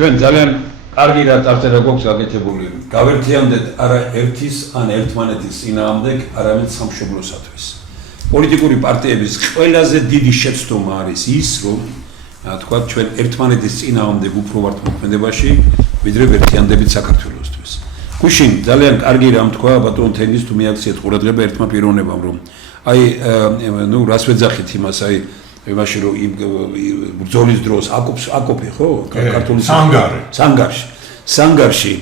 ჩვენ ძალიან კარგი რა წარწერა გვაქვს გაკეთებული. გავერთიანდეთ არა ერთის ან ერთმანეთის წინააღმდეგ, არამედ სამშობლოსათვის. პოლიტიკური პარტიების ყველაზე დიდი შეცდომა არის ის, რომ თქვა ჩვენ ერთმანეთის წინააღმდეგ უფრო ვართ მოქმედებაში, ვიდრე ვერთიანდებით საქართველოსთვის. გუშინ ძალიან კარგი რამ თქვა ბატონ თენგიზ თუ მიაქციეთ ყურადღება ერთმა პიროვნებამ, რომ აი რას ვეძახით იმას, აი იმაში რომ ბრძოლის დროს აკოპი ხო? ქართული სანგარში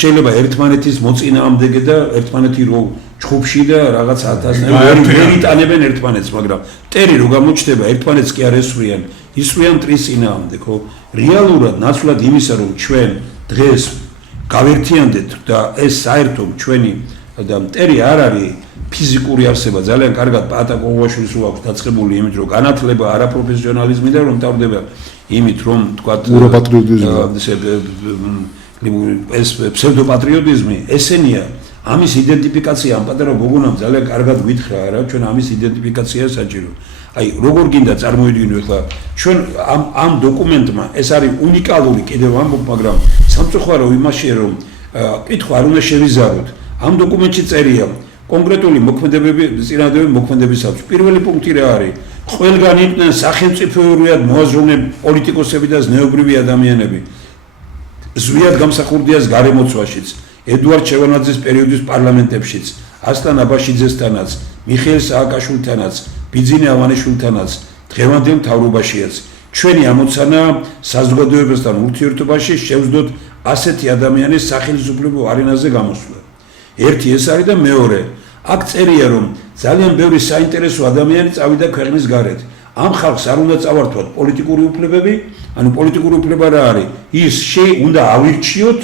შეიძლება ერთმანეთის მოწინააღმდეგე და ერთმანეთი რო ჩხუბში და რაღაც ათასნაირი იტანებენ ერთმანეთს, მაგრამ მტერი რო გამოჩნდება ერთმანეთს კი არ ესვრიან, ისვრიან მტრის წინააღმდეგ, ხო? რეალურად ნაცვლად იმისა, რომ ჩვენ დღეს გავერთიანდეთ და ეს საერთოდ ჩვენი და მტერი არ არის ფიზიკური არსება, ძალიან კარგად პატა ყოღვაშვილის აქვს დაწყებული იმით, რომ განათლება არაპროფესიონალიზმი და რომ თავდება იმით, რომ თქვა ეს ფსევდოპატრიოტიზმი ესენია ამის იდენტიფიკაცია ამ პატარა გოგონამ ძალიან კარგად გითხრა რა ჩვენ ამის იდენტიფიკაცია საჭირო. აი როგორ გინდა წარმოიდგინო ახლა ჩვენ ამ დოკუმენტმა ეს არის უნიკალური კიდევ ამბობ, მაგრამ სამწუხარო იმაშია რომ კითხვა არ უნდა შევიზაროთ. ამ დოკუმენტში წერია კონკრეტული წინადადებები მოქმედებისათვის. პირველი პუნქტი რა არის? ყველგან იყვნენ სახელმწიფოებრივად მოაზროვნე პოლიტიკოსები და ზნეობრივი ადამიანები. ზვიად გამსახურდიას გარემოცვაშიც, ედუარდ შევარდნაძის პერიოდის პარლამენტებშიც, ასლან აბაშიძესთანაც, მიხეილ სააკაშვილთანაც, ბიძინე ავანიშვილთანაც, დღევანდელ მთავრობაშიაც. ჩვენი ამოცანა საზოგადოებასთან ურთიერთობაში შევძდოთ ასეთი ადამიანის სახელმწიფო არენაზე გამოსვლა. ერთი ეს არის და მეორე, აქ წერია რომ ძალიან ბევრი საინტერესო ადამიანი წავიდა ქვეყნის გარეთ. ამ ხალხს არ უნდა წავართვათ პოლიტიკური უფლებები, ანუ პოლიტიკური უფლება რა არის? ის უნდა ავირჩიოთ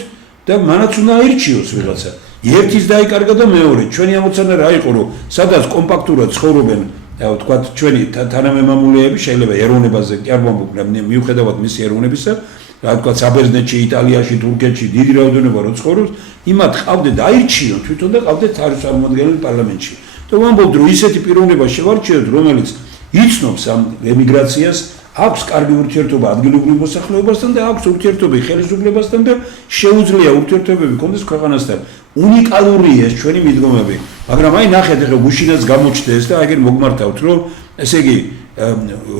და მანაც უნდა აირჩიოს ვიღაცა. ერთის დაიკარგა და მეორე, ჩვენი ამოცანა რა იყო, რომ სადაც კომპაქტურად ცხოვრობენ, ვთქვათ, ჩვენი თანამემამულეები, შეიძლება ეროვნებაზე კი არ ვამბობ, მიუხედავად მისი ეროვნებისა, რა ვთქვათ, საბერძნეთში, იტალიაში, თურქეთში დიდი რაოდენობა რო ცხოვრობს, იმათ ყავდეთ აირჩიოთ თვითონ და ყავდეთ წარმომადგენელი პარლამენტში. და ვამბობთ, რომ ისეთი პიროვნება შევარჩიოთ, რომელიც იცნობს ამ ემიგრაციას, აქვს კარგი ურთიერთობა ადგილობრივ მოსახლეობასთან და აქვს ურთიერთობა ხელისუფლებასთან და შეუძლია ურთიერთობები კონდეს ქვეყანასთან. უნიკალურია ეს ჩვენი მიდგომები, მაგრამ აი ნახეთ, ახლა გუშინაც გამოჩნდა ეს და აგერ მოგმართავთ, რომ ესე იგი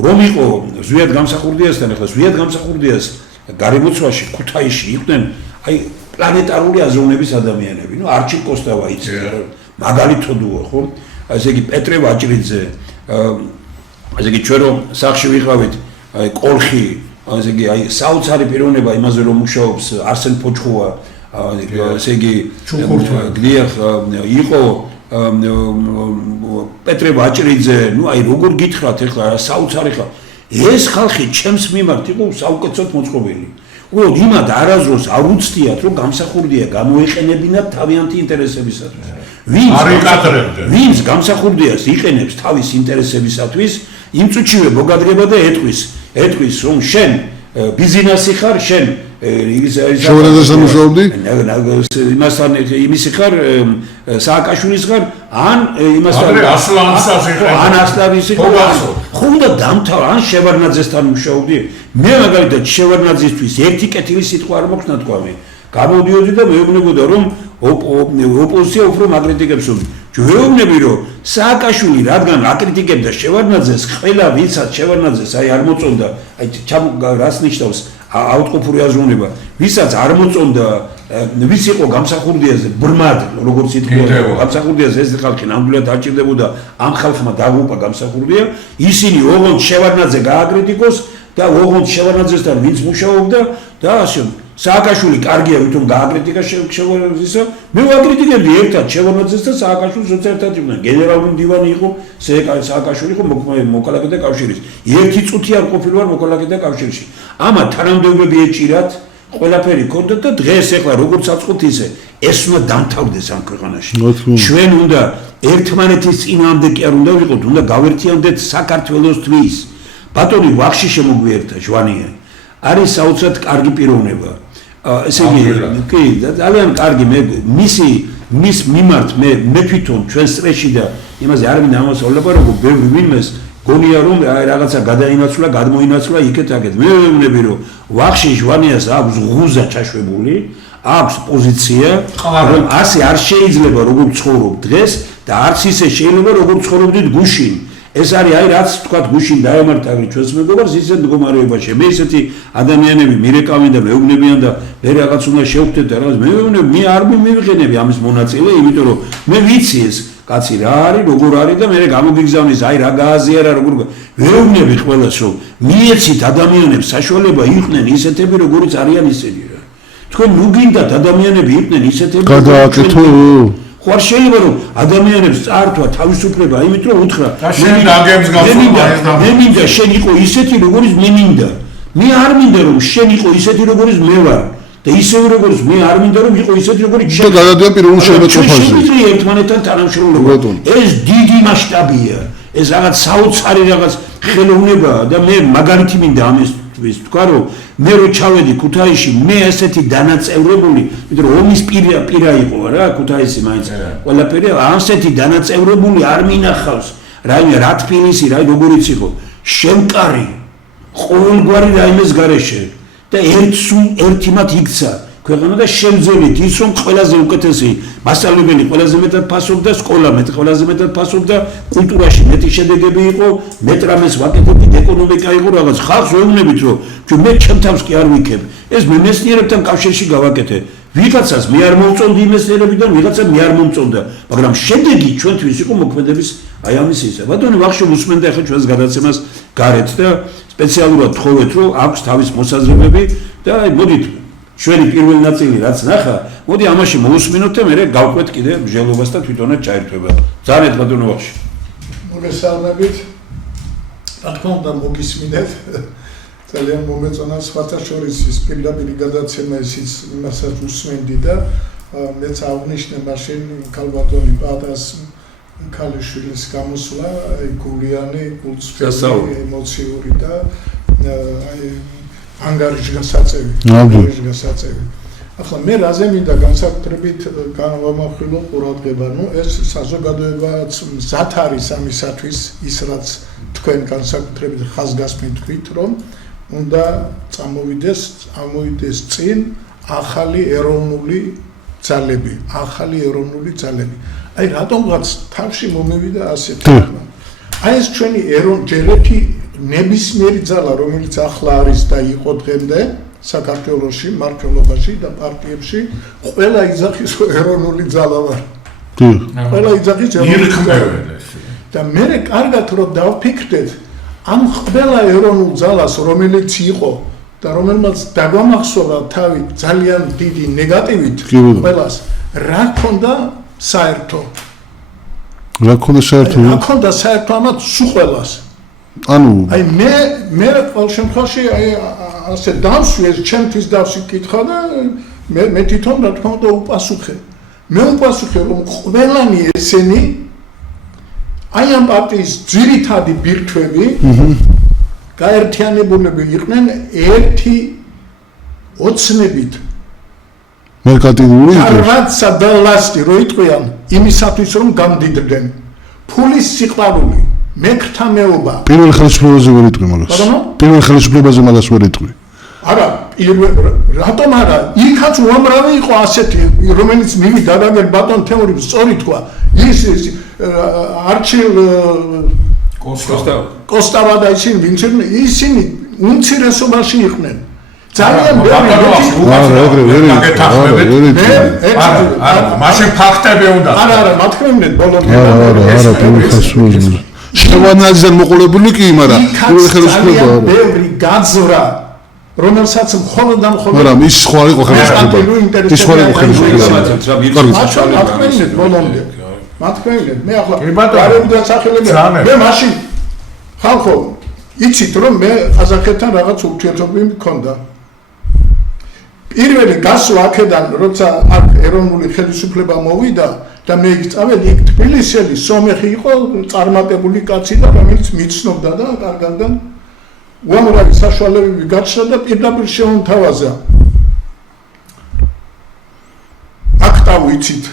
რომ იყო ზვიად გამსახურდიასთან, ახლა ზვიად გამსახურდიას გარემოცვაში ქუთაისში იყვნენ აი პლანეტარული აზროვნების ადამიანები. ნუ არჩილ კოსტავა იცი, მაგალითოდოა, ხო? ესე იგი პეტრე ვაჭრიძე, ესე იგი ჩვენ რომ სახში ვიყავით, აი კოლხი, ესე იგი აი საოცარი პიროვნება იმაზე რომ მუშაობს არსენ ფოჩხუა, ესე იგი გდიახ იყო პეტრე ვაჭრიძე, ნუ აი როგორ გითხრათ ახლა საოცარი ხალხი. ეს ხალხი ჩემს მიმართ იყო საუკეთესოდ მოწყობილი. უბრალოდ იმად არაზროს არ უცდიათ რომ გამსახურდია გამოეყენებინათ თავიანთი ინტერესებისათვის. ვინც გამსახურდიას იყენებს თავის ინტერესებისათვის, იმ წუთშივე მოგადგება და ეტყვის რომ შენ ბიზნესი ხარ, შენ შევარდნაძესთან მუშაობდი? იმასთან იმისი ხარ, სააკაშვილის ხარ, ან იმასთან ან ასლანის ხარ, ხუნდა დამთავრ, ან შევარდნაძესთან მუშაობდი. მე მაგალითად შევარდნაძისთვის ერთი კეთილი სიტყვა არ მაქვს ნათქვამი. გამოდიოდი და მეუბნებოდა რომ ოპოზიცია უფრო მაკრიტიკებს უბნი. ვეუბნები რომ სააკაშვილი რადგან აკრიტიკებდა შევარდნაძეს, ყველა ვიცაც შევარდნაძეს აი არ მოწონდა, აი რას ნიშნავს აუტყოფური აზროვნება, ვისაც არ მოწონდა, ვის იყო გამსახურდიაზე ბრმად, როგორც ითქვა, გამსახურდიაზე ეს ხალხი ნამდვილად არჭირდებოდა, ამ ხალხმა დაღუპა გამსახურდია, ისინი ოღონდ შევარდნაძე გააკრიტიკოს და ოღონდ შევარდნაძესთან ვინც მუშაობდა და ასე სააკაშვილი კარგია ვითომ გააკრიტიკა შევარდნაძესა, მე ვაკრიტიკებდი ერთად შევარდნაძეს და სააკაშვილს ერთად იყვნენ. გენერალური მდივანი იყო სააკაშვილი იყო მოკალაკეთა კავშირის. ერთი წუთი არ ყოფილვარ მოკალაკეთა კავშირში. ამა თანამდებობები ეჭირათ, ყველაფერი ქონდათ და დღეს ახლა როგორც აწყობთ ისე ეს უნდა დამთავრდეს ამ ქვეყანაში. ჩვენ უნდა ერთმანეთის წინააღმდეგ კი არ უნდა ვიყოთ, უნდა გავერთიანდეთ საქართველოსთვის. ბატონი ვახში შემოგვიერთა ჟვანია. არის საოცრად კარგი პიროვნება. ესე იგი, კი, ძალიან კარგი, მის მიმართ მე თვითონ ჩვენ სტრესში და იმაზე არ მინდა ამას ვლაპარაკო, ბევრი ვინმეს გონია რომ აი რაღაცა გადაინაცვლა, გადმოინაცვლა იქეთ-აქეთ. მე ვეუბნები რომ ვახში ჟვანიას აქვს ღუზა ჩაშვებული, აქვს პოზიცია, რომ ასე არ შეიძლება როგორ ცხოვრობ დღეს და არც ისე შეიძლება როგორ ცხოვრობდით გუშინ. ეს არის აი რაც თქვა გუშინ დაემართავი ჩვენს მეგობარს ისეთ მდგომარეობაში. მე ესეთი ადამიანები მირეკავენ და მეუბნებიან და მე რაღაც უნდა შევხვდეთ და რაღაც მეუბნები, მე არ მივიღენები ამის მონაწილე, იმიტომ რომ მე ვიცი ეს კაცი რა არის, როგორ არის და მე გამოგიგზავნის აი რა გააზიარა, როგორ ვეუბნები ყველას რომ მიეცით ადამიანებს საშუალება იყვნენ ისეთები როგორიც არიან ისინი რა. თქვენ ნუ გინდათ ადამიანები იყვნენ ისეთები გადააკეთო ხო არ შეიძლება რომ ადამიანებს წაართვა თავისუფლება იმით რომ უთხრა მე მინდა შენ იყო ისეთი როგორიც მე მინდა მე არ მინდა რომ შენ იყო ისეთი როგორიც მე ვარ და ისევე როგორც მე არ მინდა რომ იყო ისეთი როგორიც შენ და გადადიან პირველ შეერთებაზე შეგვიძლია ერთმანეთთან თანამშრომლობა ეს დიდი მასშტაბია ეს რაღაც საოცარი რაღაც ხელოვნებაა და მე მაგალითი მინდა ამისთვის თქვა რომ მე რო ჩავედი ქუთაისში მე ესეთი დანაწევრებული იმიტომ რომ ომის პირა იყო რა ქუთაისი მაინც ყველაფერი ასეთი დანაწევრებული არ მინახავს რაიმე რა თბილისი რა როგორიც იყო შემკარი ყოველგვარი რაიმეს გარეშე და ერთი მათ იქცა ქვეყანა და შემძელით ის რომ ყველაზე უკეთესი მასწავლებელი ყველაზე მეტად ფასობდა სკოლა მეტ ყველაზე მეტად ფასობდა კულტურაში მეტი შედეგები იყო მეტრამეს ვაკეთებდი ეკონომიკა იყო რაღაც ხალხს ვეუბნებით რომ მე ჩემთავს კი არ ვიქებ ეს მე მეცნიერებთან კავშირში გავაკეთე ვიღაცას მე არ მომწონდი მეცნიერებიდან ვიღაცა მე არ მომწონდა მაგრამ შედეგი ჩვენთვის იყო მოქმედების აი ამის ისა ბატონო ვახში უსმენდა ახლა ჩვენს გადაცემას გარეთ და სპეციალურად თხოვეთ რომ აქვს თავის მოსაზრებები და აი მოდით ჩვენი პირველი ნაწილი რაც ნახა, მოდი ამაში მოусმინოთ და მე გავყვეთ კიდე მსჯელობას და თვითონაც ჩაერთვება. ძალიან ბატონო ვახში. მოგესალმებით. რა თქმა უნდა მოგისმინეთ. ძალიან მომეწონა სხვათა შორის ის პირდაპირ გადაცემა ისიც იმასაც უსმენდი და მეც აღნიშნე მაშინ ქალბატონი პატას ქალიშვილის გამოსვლა, გულიანი, გულწრფელი, ემოციური და აი ანგარიში გასაწევი. ახლა მე რაზე მინდა განსაკუთრებით განვამახვილო ყურადღება, ეს საზოგადოებაც მზად არის ამისათვის, ის რაც თქვენ განსაკუთრებით ხაზგასმით თქვით, რომ უნდა წამოვიდეს წინ ახალი ეროვნული ძალები. აი რატომღაც თავში მომევიდა ასეთი ხმა. აი ეს ჩვენი ჯერეთი ნებისმიერი ძალა, რომელიც ახლა არის და იყო დღემდე საქართველოში, მმართველობაში და პარტიებში, ყველა იძახის ეროვნული ძალა ვარ. ყველა იძახის და მე კარგად რომ დავფიქრდეთ, ამ ყველა ეროვნულ ძალას, რომელიც იყო და რომელმაც დაგვამახსოვრა თავი ძალიან დიდი ნეგატივით ყველას, რა ქონდა საერთო? რა ქონდა საერთო ამათ სულ ყველას? ანუ აი მე ყოველ შემთხვევაში აი ასე დამსვი ეს ჩემთვის დავსი კითხა და მე თვითონ რა თქმა უნდა უპასუხე. მე უპასუხე რომ ყველანი ესენი აი ამ პარტიის ძირითადი ბირთვები გაერთიანებულები იყვნენ ერთი ოცნებით. მერკანტილური რაცა და ლასტი რო იტყვიან იმისათვის რომ გამდიდრდნენ. ფულის სიყვარული მექრთა მეობა. პირველ ხელისუფლებაზე ვერ იტყვი მაგას. პირველ ხელისუფლებაზე მაგას ვერ იტყვი. არა, რატომ არა? იქაც უამრავი იყო ასეთი, რომელიც მიმი გადაგერ ბატონ თემურის სწორი თქვა. ის არჩილ კოსტავა და ისინი უმცირესობაში იყვნენ. ძალიან მაშინ ფაქტები უნდა. არა, მათქმევდნენ ბოლომდე. არა, შევანალიზან მოყოლებული კი, მაგრამ პირველ ხელისუფლება არა. ბევრი გაძვრა, რომელსაც მხოლოდ და მხოლოდ მაგრამ ის სხვა იყო ხელისუფლება. ის სხვა იყო ხელისუფლება. მათქმევდნენ ბოლომდე. მათქმევდნენ. მე ახლა გარემოდან სახელებია. მე მაშინ ხალხო, იცით რომ მე ყაზახეთთან რაღაც ურთიერთობები მქონდა. პირველი გასვლა აქედან, როცა აქ ეროვნული ხელისუფლება მოვიდა და მე იქ წავედი, იქ თბილისელი სომეხი იყო წარმატებული კაცი და რომელიც მიცნობდა და კარგად უამრავი საშუალებები გაჩნდა და პირდაპირ შეუმთავაზა. აქ დავიცით,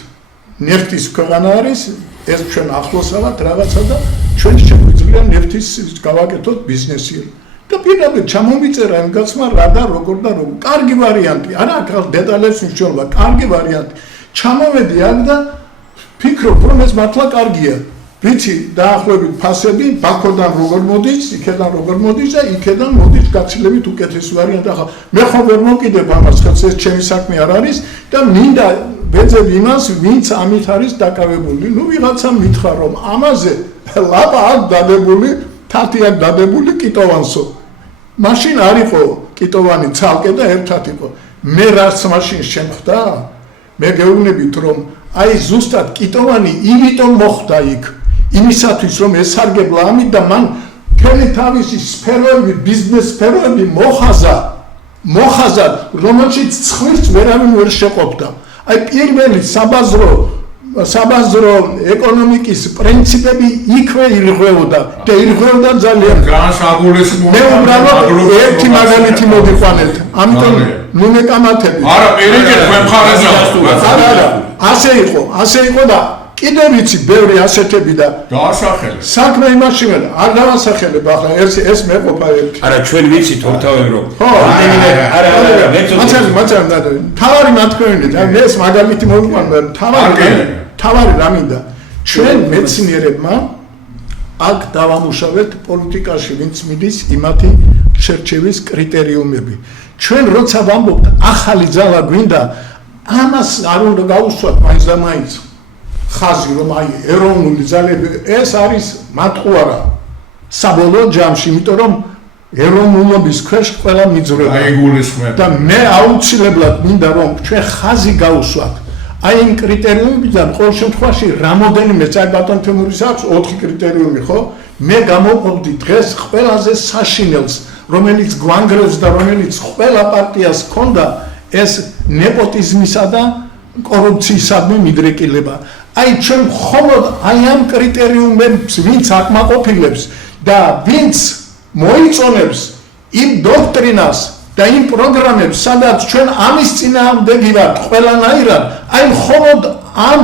ნეფტის ქვეყანა არის, ეს ჩვენ ახლოსავთ რაღაცა და ჩვენ შეგვიძლია შეგვიძლია ნефთის გავაკეთოთ ბიზნესი. და პირდაპირ ჩამომიწერა იმ კაცმა რა და როგორ და როგორ. კარგი ვარიანტი, არა ახალ დეტალებს მნიშვნელობა, კარგი ვარიანტი. ჩამოვედი აქ და ფიქრობ, რომ ეს მართლა კარგია. ვიცი, დაახლოებით ფასები, ბაქოდან როგორ მოდის, იქედან როგორ მოდის და იქედან მოდის გაცილებით უკეთესი ვარიანტი. ახლა მე ხომ ვერ მოკიდებ ამას, ხაც ეს ჩემი საქმე არ არის და მინდა ვეძებ იმას, ვინც ამით არის დაკავებული. ნუ ვიღაცამ მითხრა, რომ ამაზე ლაპა აქ დადებული, თათი აქ დადებული კიტოვანსო. მაშინ არ იყო კიტოვანი ცალკე და ერთად იყო. მე რაც მაშინ შემხვდა, მე გეუბნებით, რომ აი ზუსტად კიტოვანი იმიტომ მოხვდა იქ. იმისათვის რომ ესარგებლა ამით და მან თქვენი თავისი სფეროები, ბიზნეს სფეროები მოხაზა, რომელშიც ცხვირს ვერავინ ვერ შეყოფდა. აი პირველი საბაზრო ეკონომიკის პრინციპები იქვე ირღვეოდა და ირღვეოდა ძალიან. მე უბრალოდ ერთი მაგალითი მოგიყვანეთ. ამიტომ ნუ მეკამათები. არა, პირიქით მე მხარეზე არა, ასე იყო და კიდე ვიცი ბევრი ასეთები და დაასახელე. საქმე იმაშია, არ დავასახელებ ახლა ეს მეყოფა ერთი. არა, ჩვენ ვიცით ორთავები რომ. ხო, არა, თავარი მათქვენით, მე ეს მაგალითი მოვიყვანე, თავარი რა მინდა. ჩვენ მეცნიერებმა აქ დავამუშავეთ პოლიტიკაში ვინც მიდის იმათი შერჩევის კრიტერიუმები. ჩვენ როცა ვამბობთ ახალი ძალა გვინდა, ამას არ უნდა გაუსვათ მაინც და მაინც. ხაზი რომ აი ეროვნული ძალები ეს არის მათყუარა საბოლოო ჯამში, იმიტომ რომ ეროვნულობის ქვეშ ყველა მიძვრება. აიგულისხმება. და მე აუცილებლად მინდა რომ ჩვენ ხაზი გაუსვათ. აი იმ კრიტერიუმებიდან ყოველ შემთხვევაში რამოდენიმე წაი ბატონ თემურის აქვს 4 კრიტერიუმი, ხო? მე გამოვყობდი დღეს ყველაზე საშინელს, რომელიც გვანგრევს და რომელიც ყველა პარტიას ჰქონდა ეს ნეპოტიზმისა და კორუფციისადმი მიდრეკილება. აი ჩვენ მხოლოდ აი ამ კრიტერიუმებს ვინც აკმაყოფილებს და ვინც მოიწონებს იმ დოქტრინას და იმ პროგრამებს, სადაც ჩვენ ამის წინააღმდეგი ვართ ყველანაირად, აი მხოლოდ ამ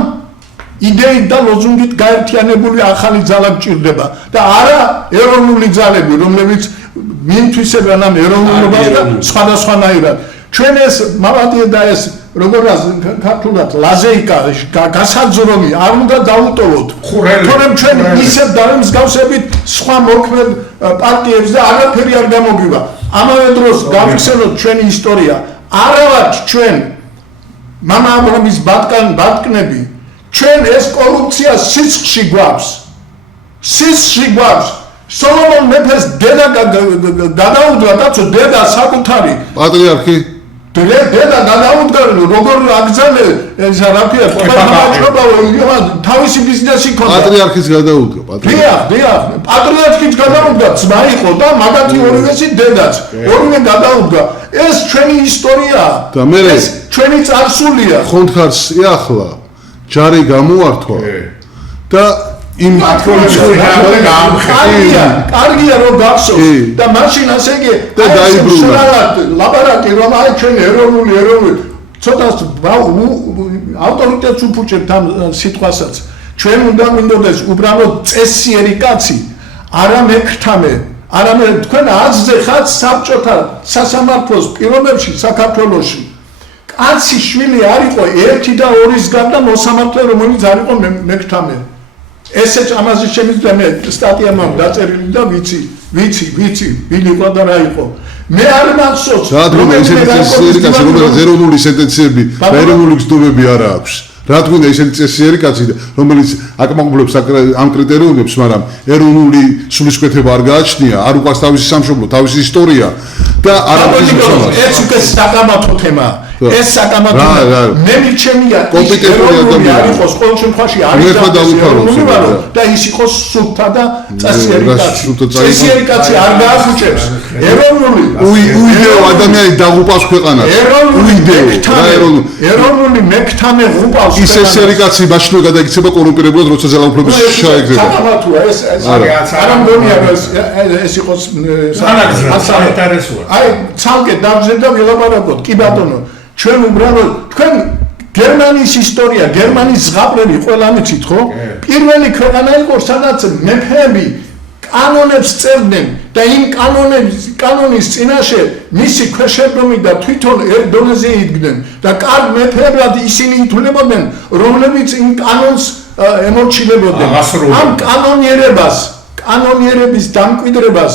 იდეით და ლოზუნგით გაერთიანებული ახალი ძალა გჭირდება და არა ეროვნული ძალები, რომლებიც მიემთვისებიან ამ ეროვნულობას და სხვადასხვანაირად. ჩვენ ეს მავადია და ეს როგორაც ქართულად ლაზეიკა გასაძრომი არ უნდა დაუტოვოთ. თორემ ჩვენ ისევ დავემსგავსებით სხვა მოქმედ პარტიებს და არაფერი არ გამოგვივა. ამავე დროს გავიხსენოთ ჩვენი ისტორია. არა ვართ ჩვენ მამა აბრამის ბატკნები. ჩვენ ეს კორუფცია სისხლში გვაქვს. სოლომონ მეფეს დედა გადაუდგა დაცო დედა საკუთარი პატრიარქი დედა გადაუდგა როგორ აგზალე ეს არაფერი თავისი ბიზნესი ქონდა პატრიარქის გადაუდგა დიახ პატრიარქიც გადაუდგა ძმა იყო და მაგათი ორივესი დედაც ორივე გადაუდგა ეს ჩვენი ისტორიაა და მე ეს ჩვენი წარსულია ხონთხარს ახლა ჯარი გამოართვა და იმ კარგია რომ გახსოვს და მაშინ ასე იგი და დაიბრუნა ლაბარაკი რომ აი ჩვენ ეროვნული ცოტა ავტორიტეტს უფუჭებთ ამ სიტყვასაც ჩვენ უნდა მინდოდეს უბრალოდ წესიერი კაცი არა მექრთამე არამედ თქვენ აზზე ხართ საბჭოთა სასამართლოს პირობებში საქართველოში კაცი შვილი არ იყო ერთი და ორის გარდა მოსამართლე რომელიც არ იყო მექრთამე ესეც ამაზე შემიძლია მე სტატია მაქვს დაწერილი და ვიცი ვინ იყო და რა იყო მე არ მახსოვს რომელიც ეროვნული სენტენციები და ეროვნული გზნობები არ აქვს რა თქმა უნდა ისეთი წესიერი კაცი რომელიც აკმაყოფილებს ამ კრიტერიუმებს მაგრამ ეროვნული სულისკვეთება არ გააჩნია არ უყვარს თავისი სამშობლო თავისი ისტორია და არ არის ეს უკვე საკამათო თემაა ეს საკამათო მე მიჩემია კომპეტენტური არ იყოს ყოველ შემთხვევაში არის და ის იყოს სულთა და წესიერი კაცი არ გაახუჭებს ეროვნული უიდეო ადამიანი დაღუპავს ქვეყანას ეროვნული მექთამე ღუპავს ის წესიერი კაცი მაშინვე გადაიქცება კორუმპირებულად როცა ძალაუფლების შეეგზება საკამათოა ეს არა მგონია ეს იყოს საინტერესოა აი ცალკე დავზრდა ვილაპარაკოთ კი ბატონო ჩვენ უბრალოდ თქვენ გერმანიის ისტორია, გერმანიის ზღაპრები ყველა მიცით ხო? პირველი ქვეყანა იყო, სადაც მეფეები კანონებს წერდნენ და იმ კანონის წინაშე მისი ქვეშევრდომი და თვითონ ერთ დონეზე იდგნენ და კარგ მეფეებად ისინი ითვლებოდნენ, რომლებიც იმ კანონს ემორჩილებოდნენ. ამ კანონიერების დამკვიდრებას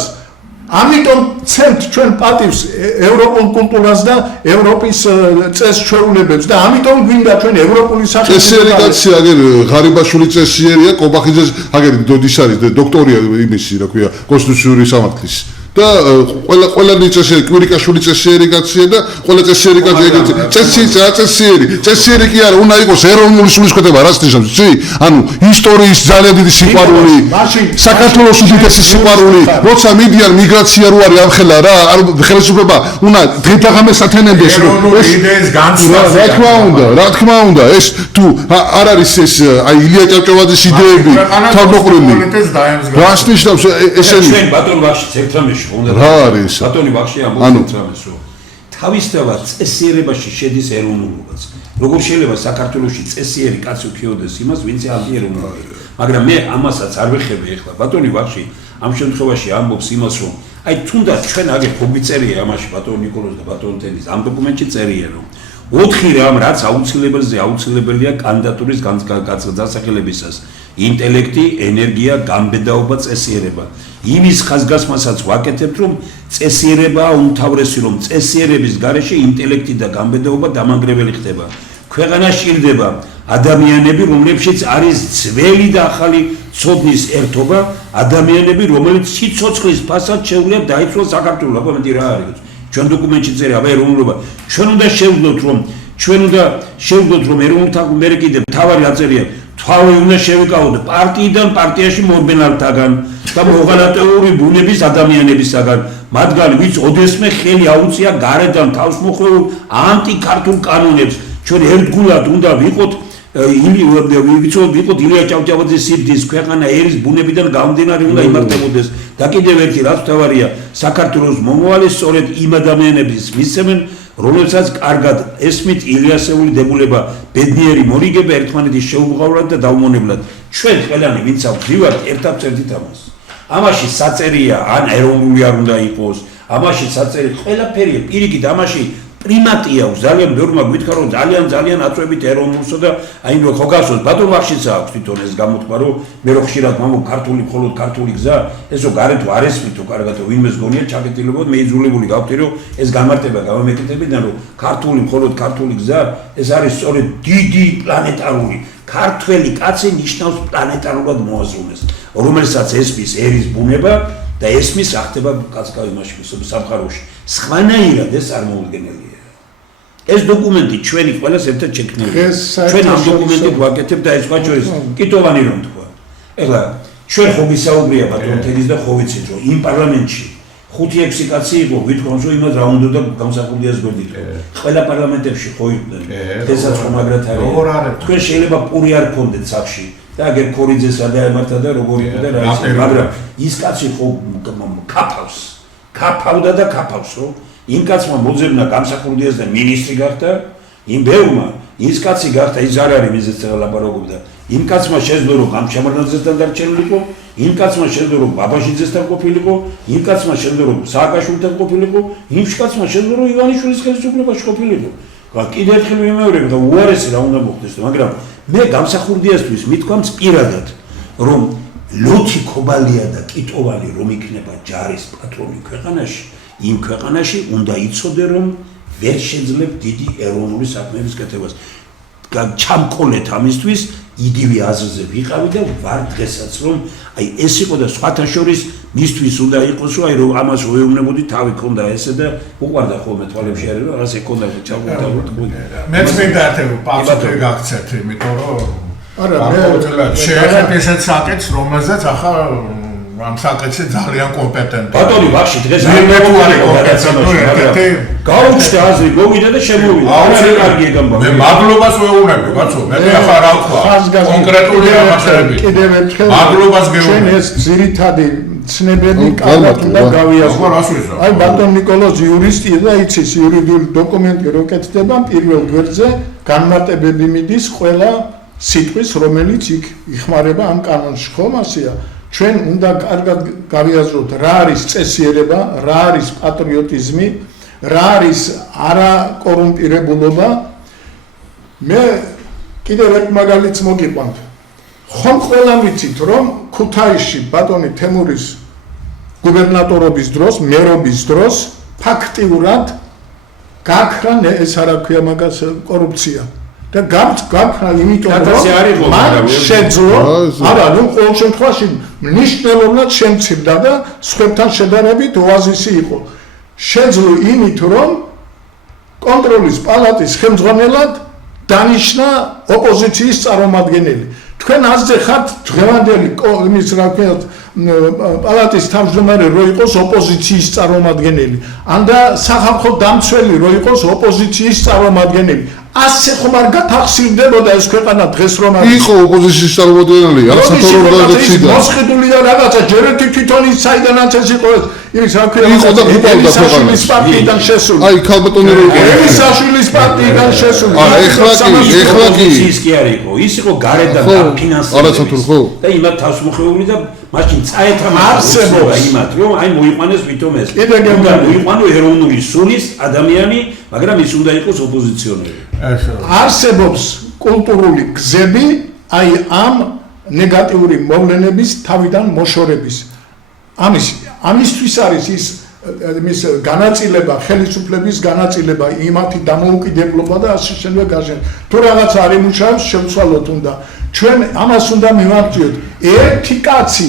ამიტომ ცემთ ჩვენ პატივს ევროპულ კულტურას და ევროპის წესჩვეულებებს და ამიტომ გვინდა ჩვენ ევროპული სახელმწიფო. წესიერი კაცი აგერ ღარიბაშვილი წესიერია, კობახიძე აგერ დოდის არის დოქტორია იმისი, რა ქვია, კონსტიტუციური სამართლის. და ყველანი წესიერი, კვირიკაშვილი წესიერი კაცია და ყველა წესიერი კაცი ეგეთი წესიერი კი არა, უნდა იყოს ეროვნული სულისკვეთება, რას ნიშნავს, იცი? ანუ ისტორიის ძალიან დიდი სიყვარული, საქართველოს უდიდესი სიყვარული, როცა მიდიან მიგრაცია რო არის ამხელა რა, ხელისუფლება უნდა დღე-დღე სათენებდეს რომ ეროვნული იდეის განცდა. რა თქმა უნდა, ეს თუ არ არის ეს აი ილია ჭავჭავაძის იდეები თავმოყრილი. რას ნიშნავს ესენი? ჩვენ ბატონ ვახშიც ერთ რამეში რა არის? ბატონი ვახში ამბობს რამეს, რომ თავისთავად წესიერებაში შედის ეროვნულობაც. როგორ შეიძლება საქართველოში წესიერი კაცი უქიოდეს იმას, ვინც ანტიეროვნულია. მაგრამ მე ამასაც არ ვეხები ახლა. ბატონი ვახში ამ შემთხვევაში ამბობს იმას, რომ აი თუნდაც ჩვენ აგერ ფობიწერია ამაში ბატონ ნიკოლოზ და ბატონ თენის ამ დოკუმენტში წერია, რომ 4 რამ რაც აუცილებელია კანდიდატურის დასახელებისას: ინტელექტი, ენერგია, გამბედაობა, წესიერება. იმის ხაზგასმასაც ვაკეთებთ, რომ წესიერებაა უმთავრესი, რომ წესიერების გარეშე ინტელექტი და გამბედაობა დამანგრეველი ხდება. ქვეყანა სჭირდება ადამიანები, რომლებშიც არის ძველი და ახალი ცოდნის ერთობა, ადამიანები, რომელიც სიცოცხლის ფასად შეუძლია დაიცვას საქართველოს. აბა მეტი რა არის? ჩვენ დოკუმენტში წერია, აბა ეროვნულობა. ჩვენ უნდა შევძლოთ, რომ ეროვნულთა მე კიდე მთავარი აწერია, თავი უნდა შევიკავოთ პარტიიდან პარტიაში მომბენალთაგან და მოღალატეური ბუნების ადამიანებისაგან, მათგან ვინც ოდესმე ხელი აუწია გარედან თავსმოხვეულ ანტიკართულ კანონებს. ჩვენ ერთგულად უნდა ვიყოთ ვიყოთ ილია ჭავჭავაძის სიკვდილის ქვეყანა ერის ბუნებიდან გამომდინარე უნდა იმართებოდეს. და კიდევ ერთი რაც თავარია, საქართველოს მომავალი სწორედ იმ ადამიანების მისცემენ, რომელსაც კარგად ესმით ილიასეული დებულება, ბედნიერი მორიგება ერთმანეთის შეუმღავრად და დაუმონებლად. ჩვენ ყველანი ვინც ავხრივართ ერთად წერდით ამას. ამაში საწერია ან ეროვნული არ უნდა იყოს, ამაში საწერი ყველაფერია, პირიქით ამაში პრიმატია აქვს, ძალიან ბევრმა გვითხრა რომ ძალიან აწვევით ეროვნულსა და აი რომ ხო გასვოს ბატონ ვახშიც აქვს თვითონ ეს გამოთქვა რომ მე რო ხშირად მამო ქართული მხოლოდ ქართული გზა, ესო გარეთ არ ესმითო კარგათო ვინმეს გონია ჩაკეტილებოდ მე იძულებული გავხდი რომ ეს გამარტება გამომეკეთებიდან რომ ქართული მხოლოდ ქართული გზა ეს არის სწორედ დიდი პლანეტარული ქართველი კაცი ნიშნავს პლანეტარულად მოაზროვნეს, რომელსაც ესმის ერის ბუნება და ესმის ახდება კაცკა იმაში სამყაროში. სხვანაირად ეს არ მოუდგენელია. ეს დოკუმენტი ჩვენი ყველას ერთად შექმნილია. ჩვენ ამ დოკუმენტით ვაკეთებ და ეს სხვა ჩვენს კიტოვანი რომ თქვა. ეხლა ჩვენ ხო ვისაუბრია ბატონ თენის და ხო ვიცით რომ იმ პარლამენტში 5-6 კაცი იყო, ვითქვამს რომ იმას რა უნდა და გამსახურდიას გვერდით. ყველა პარლამენტებში ხო იყვნენ. ესაც ხო მაგრად არის. თქვენ შეიძლება პური არ გქონდეთ სახში. და აგერ ქორიძეს გადაემართა და როგორ იყო და რა ის, მაგრამ ის კაცი ხო კაფავდა და კაფავსო. იმ კაცმა მოძებნა გამსახურდიას და მინისტრი გახდა, იმ ბევრმა ის კაცი გახდა, ის არ არის მიზეც ლაპარაკობდა. იმ კაცმა შეძლო რომ გამჩამარნაძესთან დარჩენილიყო, იმ კაცმა შეძლო რომ ბაბაშიძესთან ყოფილიყო, იმ კაცმა შეძლო რომ სააკაშვილთან ყოფილიყო, იმ კაცმა შეძლო რომ ივანიშვილის ხელისუფლებაში ყოფილიყო. კიდევ ერთხელ ვიმეორებ და უარესი რა უნდა მოხდეს, მაგრამ მე გამსახურდიასთვის მithქვამს პირადად, რომ ლოთი ქობალია და კიტოვანი რომ იქნება ჯარის პატრონი ქვეყანაში, იმ ქვეყანაში უნდა იცოდე რომ ვერ შეძლებ დიდი ეროვნული საქმეების კეთებას. ჩამკოლეთ ამისთვის იგივე აზრზე ვიყავი და ვარ დღესაც რომ აი ეს იყო და სხვათა შორის მისთვის უნდა იყოს რომ აი რომ ამას ვეუბნებოდი თავი ქონდა ესე და უყვარდა ხოლმე თვალებში არის რომ ასე ქონდა ჩავყავდა მეც მინდა რომ პასუხი გაგცეთ იმიტომ რომ არა მე შეეხეთ ესეთ საკითხს რომელზეც ახლა ამ საკითხზე ძალიან კომპეტენტია. ბატონი ვახში დღეს არ მოგყვარდა. გაუჩნდა აზრი, მოვიდა და შემოვიდა. არ კარგი ეგამბა. მე მადლობას ვეუბნები, კაცო. მე ახლა რა ვქვა? კონკრეტული რაღაცები. კიდევ ერთხელ მადლობას გეუბნები. ჩვენ ეს ძირითადი ცნებები კარგად უნდა გავიაზროთ. აი ბატონ ნიკოლოზ იურისტია და იცის იურიდიული დოკუმენტი რო კეთდება პირველ გვერდზე განმარტებები მიდის ყველა სიტყვის, რომელიც იქ იხმარება ამ კანონში, ხომ ასეა? ჩვენ უნდა კარგად გავიაზროთ რა არის წესიერება, რა არის პატრიოტიზმი, რა არის არაკორუმპირებულობა. მე კიდევ ერთ მაგალითს მოგიყვანთ. ხომ ყველა ვიცით რომ ქუთაისში ბატონი თემურის გუბერნატორობის დროს, მერობის დროს ფაქტიურად გაქრა ეს არა ქვია მაგას კორუფცია. და გაქრა იმიტომ რომ მან შეძლო, არა, ნუ ყოველ შემთხვევაში მნიშვნელოვნად შემცირდა და სხვებთან შედარებით ოაზისი იყო. შეძლო იმით რომ კონტროლის პალატის ხელმძღვანელად დანიშნა ოპოზიციის წარმომადგენელი. თქვენ ასზე ხართ დღევანდელი იმის რა ქვია პალატის თავმჯდომარე რო იყოს ოპოზიციის წარმომადგენელი. ანდა სახალხო დამცველი რო იყოს ოპოზიციის წარმომადგენელი. ასე ხომ არ გათახსირდებოდა ეს ქვეყანა დღეს რომ იყო ოპოზიციის წარმომადგენელი, არასათვალო ორგანიზაცია. მოსყიდული და რაღაცა ჯერეთი თვითონ ის საიდანაც ეს იყო იმის რა ქვია იყო და გუყავდა ქვეყანა. პარტიიდან შესული. აი ქალბატონი რო იყო. ელისაშვილის პარტიიდან შესული. ეხლა კი ის კი არ იყო. ის იყო გარედან დაფინანსებული. არასათვალო ხო? და იმათ თავს მოხეული და მაშინ წაეთა არსებობს იმათ რომ აი მოიყვანეს ვითომ ეს. კიდე გემგანი მოიყვანო ეროვნული სულის ადამიანი, მაგრამ ის უნდა იყოს ოპოზიციონერი. არსებობს კულტურული გზები აი ამ ნეგატიური მოვლენების თავიდან მოშორების. ამისთვის არის ის განაწილება, ხელისუფლების განაწილება, იმათი დამოუკიდებლობა და ასე შემდეგ გაშენ. თუ რაღაც არ იმუშავებს, შევცვალოთ უნდა. ჩვენ ამას უნდა მივარჯიოთ. ერთი კაცი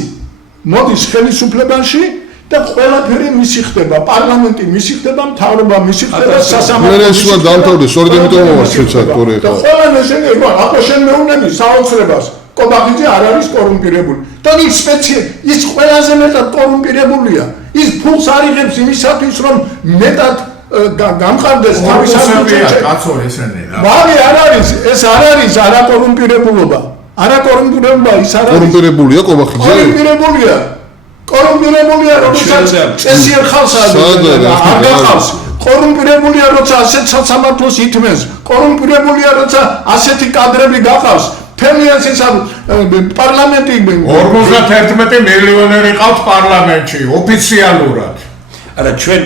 მოდის ხელისუფლებაში და ყველაფერი მისი ხდება, პარლამენტი მისი ხდება, მთავრობა მისი ხდება, სასამართლო. მე შუა დამთავრდეს, სწორედ იმიტომ მოვასწრებთ კორე და ყველა შეგება, აბა შენ მეუბნები საოცრებას. კობახიძე არ არის კორუმპირებული. და ის ყველაზე მეტად კორუმპირებულია. ის ფულს არიღებს იმისათვის, რომ მეტად გამყარდეს თავის საკუთრებია, კაცო ესენი რა. ვარი არ არის, ეს არ არის არაკორუმპირებულობა. არაკორუმპირებულობა ის არ არის. კორუმპირებულია კობახიძე? კორუმპირებულია. კორუმპირებულია, როდესაც წესიერ ხალხს არ გახავს. კორუმპირებულია, როცა ასეთ სასამართლოს ითმენს. კორუმპირებულია, როცა ასეთი კადრები გახავს. თემიას ის პარლამენტი 51 მილიონერი ყავთ პარლამენტში ოფიციალურად. არა ჩვენ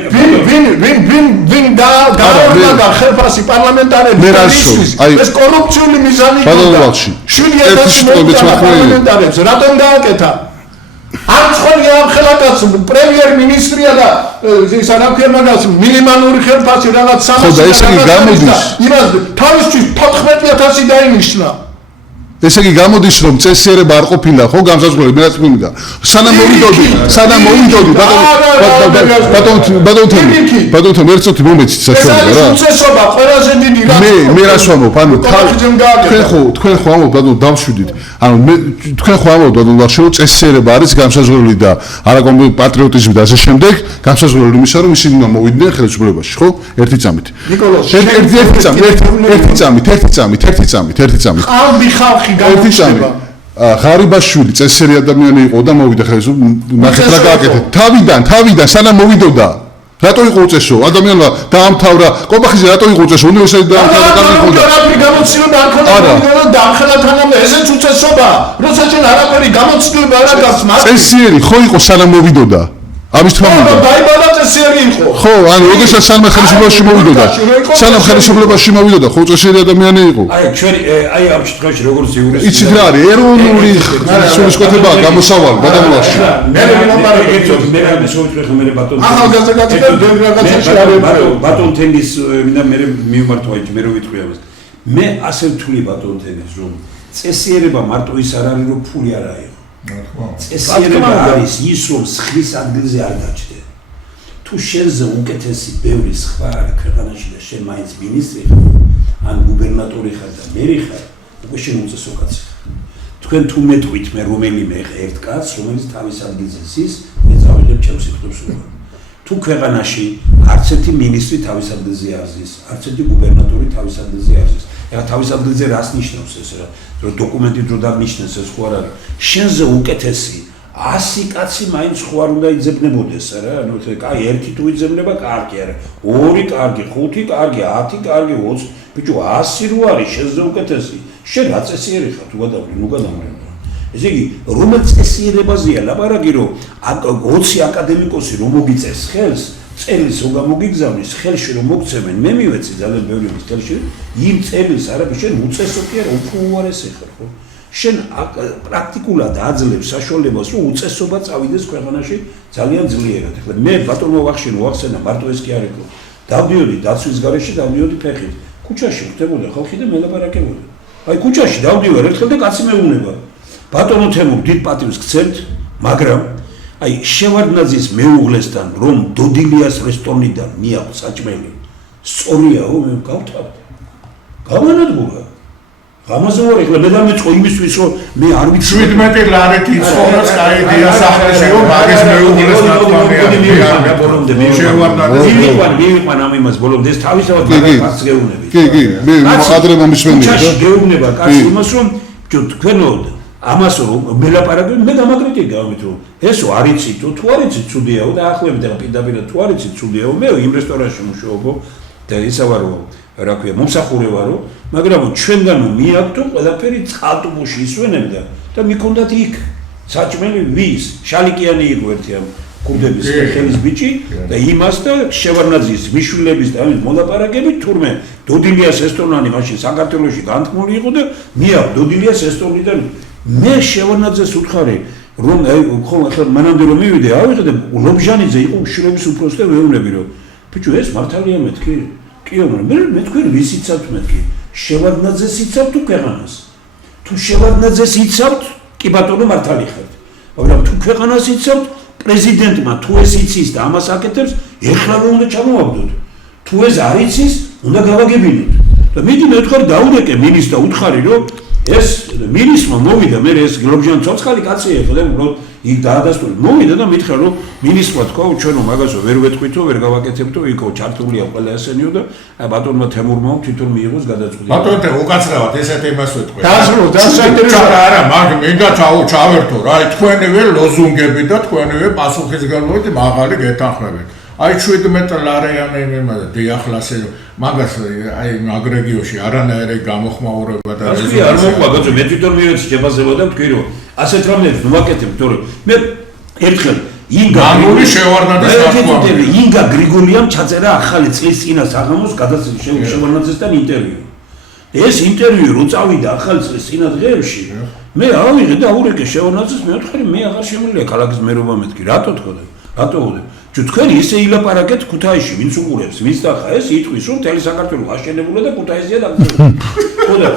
ვინ გაორდა ხელფასი პარლამენტარების ეს კორუფციული მიზანი იყო. 7000 პარლამენტარებს რატომ დააკეთა? არ ხონია ამ ხელაკაც პრემიერ-მინისტრია და ის არ აქვს მაგას მინიმალური ხელფასი რაღაც 300. ხო და ესე იგი გამოდის. იმას თავისთვის 14000 დაინიშნა. ესე იგი გამოდის რომ წესიერება არ ყოფილა ხო გამსაზღვრელი მე რაც მინდა სანამ მოვიდოდი ბატონო ერთ წუთი მომეცით საშუალება რა ეს უწესობა ყველაზე დიდი რა მე რას ვამბობ ანუ თქვენ ხო ამბობთ ბატონო დავშვიდით ანუ თქვენ ხო ამბობთ ბატონო ლახშეო წესიერება არის გამსაზღვრელი და არაკომპატრიოტიზმი და ასე შემდეგ გამსაზღვრელი იმისა რომ ისინი უნდა მოვიდნენ ხელისუფლებაში ხო ერთი წამით ერთი წამით ხალხი გამოსება ღარიბაშვილი წესიერი ადამიანი იყო და მოვიდა ხელისუფლება ნახეთ რა გააკეთეთ თავიდან სანამ მოვიდოდა რატო იყო უწესო ადამიანმა დაამთავრა კობახიძე რატო იყო უწესო უნივერსიტეტი დაამთავრა გამოცდილება არ ქონდა დაამხელა თანამედროვე ესეც უწესობა როცა შენ არაფერი გამოცდილება არ აქვს წესიერი ხო იყო სანამ მოვიდოდა ამის თქმა უნდა დაიბადა წესიერი იყო ხო ანუ როდესაც სანამ ხელისუფლებაში მოვიდოდა ხო წესიერი ადამიანი იყო აი ჩვენ აი ამ შემთხვევაში როგორც იურისტი იცით რა არის ეროვნული სულისკვეთება გამოსავალი ბატონოში მე ბატონ თენგის მინდა მე მივმართვა იქ მე რო ვიტყვი ამას მე ასე ვთვლი ბატონ თენგის რომ წესიერება მარტო ის არ არის რომ ფული არ არის წესიერება არის ის რომ ხრის ადგილზე არ გაჩნდე თუ შენზე უკეთესი ბევრი სხვა არის ქვეყანაში და შენ მაინც მინისტრი ან გუბერნატორი ხარ და მერი ხარ უკვე შენ უწესო კაცი თქვენ თუ მეტყვით მე რომელიმე ერთ კაცს რომელიც თავის ადგილზე ზის მე წავიღებ ჩემს სიტყვებს უყურებ თუ ქვეყანაში არც ერთი მინისტრი თავის ადგილზე არ ზის არც ერთი გუბერნატორი თავის ადგილზე არ ზის ეხლა თავის ადგილზე რას ნიშნავს ეს რა რომ დოკუმენტი დრო დაგნიშნეს ეს ხო არ არის შენზე უკეთესი 100 კაცი მაინც ხო არ უნდა იძებნებოდეს რა ანუ კაი ერთი თუ იძებნება კარგი არა 2 კარგი 5 კარგი 10 კარგი 20 ბიჭო 100 რო არის შენზე უკეთესი შენ რა წესიერი ხარ თუ გადავრი ნუ გადამრევ ესე იგი, რომელ წესიერებაზეა ლაპარაკი, რომ 20 აკადემიკოსი რომ მოგიწეს ხელს, წელს რო გამოგიგზავნის, ხელში რომ მოგცემენ, მე მივეცი ძალიან ბევრი მის ხელში, იმ წელს არაფერ შენ უწესო კი არა, უფრო უარესი ხარ, ხო? შენ პრაქტიკულად აძლევს საშუალებას, რომ უწესობა წავიდეს ქვეყანაში ძალიანძლიერად. ეხლა მე ბატონო ვახსენა, მარტო ეს კი არ იყო. დავდიოდი დაცვის გარეშე, დავდიოდი ფეხით. ქუჩაში ხდებოდა ხალხი და მელაპარაკებოდა. აი ქუჩაში დავდივარ ერთხელ და კაცი მეუბნება. ბატონო თემურ დიდ პატივს გცემთ, მაგრამ აი შევარდნაძის მეუღლესთან რომ დოდილიას რესტორნიდან მიაყო საჭმელი, სწორიაო მე გავთავ. გამანადგურა. ამაზე ვარ ეხლა მე დამეწყო იმისთვის რომ მე არ ვიცი 17 ლარეთი იცხოვროს კაი დიასახლში რომ მაგის მეუღლეს ნათქვამია მივიყვან ამ იმას ბოლომდე ეს თავისთავად მაგას გეუბნები კი მე ადრე მომისმენია და გეუბნება კაცი იმას რომ თქვენო ამას რომ მელაპარაკები მე გამაკრიტიკე ამით რომ ესო არ იცით თუ არ იცით ცუდიაო და ახლები და პირდაპირ თუ არ იცით ცუდიაო მე იმ რესტორანში მუშაობ და ისა ვარო რა ქვია მომსახურე ვარო მაგრამ ჩვენგანო მიაქვთ ყველაფერი წყალტუბოში ისვენებდა და მიქონდათ იქ საჭმელი ვის შალიკიანი იყო ერთი ამ კურდების ხელის ბიჭი და იმას და შევარნაძის მიშვილების და ამის მოლაპარაკებით თურმე დოდილიას რესტორანი მაშინ საქართველოში განთქმული იყო და მიაქვთ დოდილიას რესტორნიდან მე შევარნაძეს უთხარი რომ აი ხო ახლა მანამდე რომ მივიდე ავიღე და ლობჟანიძე იყო უშვილების უფროსი და მეუბნები რომ ბიჭო ეს მართალია მეთქი კი მე თქვენ ვის იცავთ მეთქი შევარდნაძეს იცავთ თუ ქვეყანას თუ შევარდნაძეს იცავთ კი ბატონო მართალი ხართ მაგრამ თუ ქვეყანას იცავთ პრეზიდენტმა თუ ეს იცის და ამას აკეთებს ეხლა რომ უნდა ჩამოვაგდოთ თუ ეს არ იცის უნდა გავაგებინოთ და მიდი მე ვთქვი დაურეკე მინისტრს და უთხარი რომ ეს მინისტრმა მოვიდა მე ეს გლობჟან ცოცხალი კაცია ხო და უბრალოდ იქ დაადასტურე მოვიდა და მითხრა რომ მინისტრმა თქვა ჩვენო მაგასო ვერ ვეთქვითო ვერ გავაკეთებთო იქო ჩართულია ყველა ესენიო და ბატონმა თემურმა თვითონ მიიღოს გადაწყვეტილება ბატონო უკაცრავად ესეთ იმას ვეთქვი დაასრულო არა მაგ მინდა ჩავერთო რა თქვენივე ლოზუნგები და თქვენივე პასუხისგებლობით მაღალი გეთანხმებით აი 17 ლარიანი იმედა დიახლასე მაგას აი აგრეგიოში არანაირი გამოხმაურება და ასე არ მოყვა გაწო მე თვითონ მივეცი შეფასება და ვთქვი რომ ასეთ რამებს ვაკეთებ თორე მე ერთხელ ინგა შევარდნაძეს ნათქვამი ინგა გრიგოლიამ ჩაწერა ახალი წლის წინა საღამოს გადაცემა შევარდნაძესთან ინტერვიუ ეს ინტერვიუ რო წავიდა ახალი წლის წინა დღეებში მე ავიღე და აურეკე შევარდნაძეს მე ვთქვი მე აღარ შემიძლია ქალაქის მერობა მეთქი რატო თქო რატო თქვენ ისე ილაპარაკეთ ქუთაისში ვინც უყურებს ვინც დახა ეს იტყვის რომ თელი საქართველოს აშენებულა და ქუთაისია დაგზავნა ხო და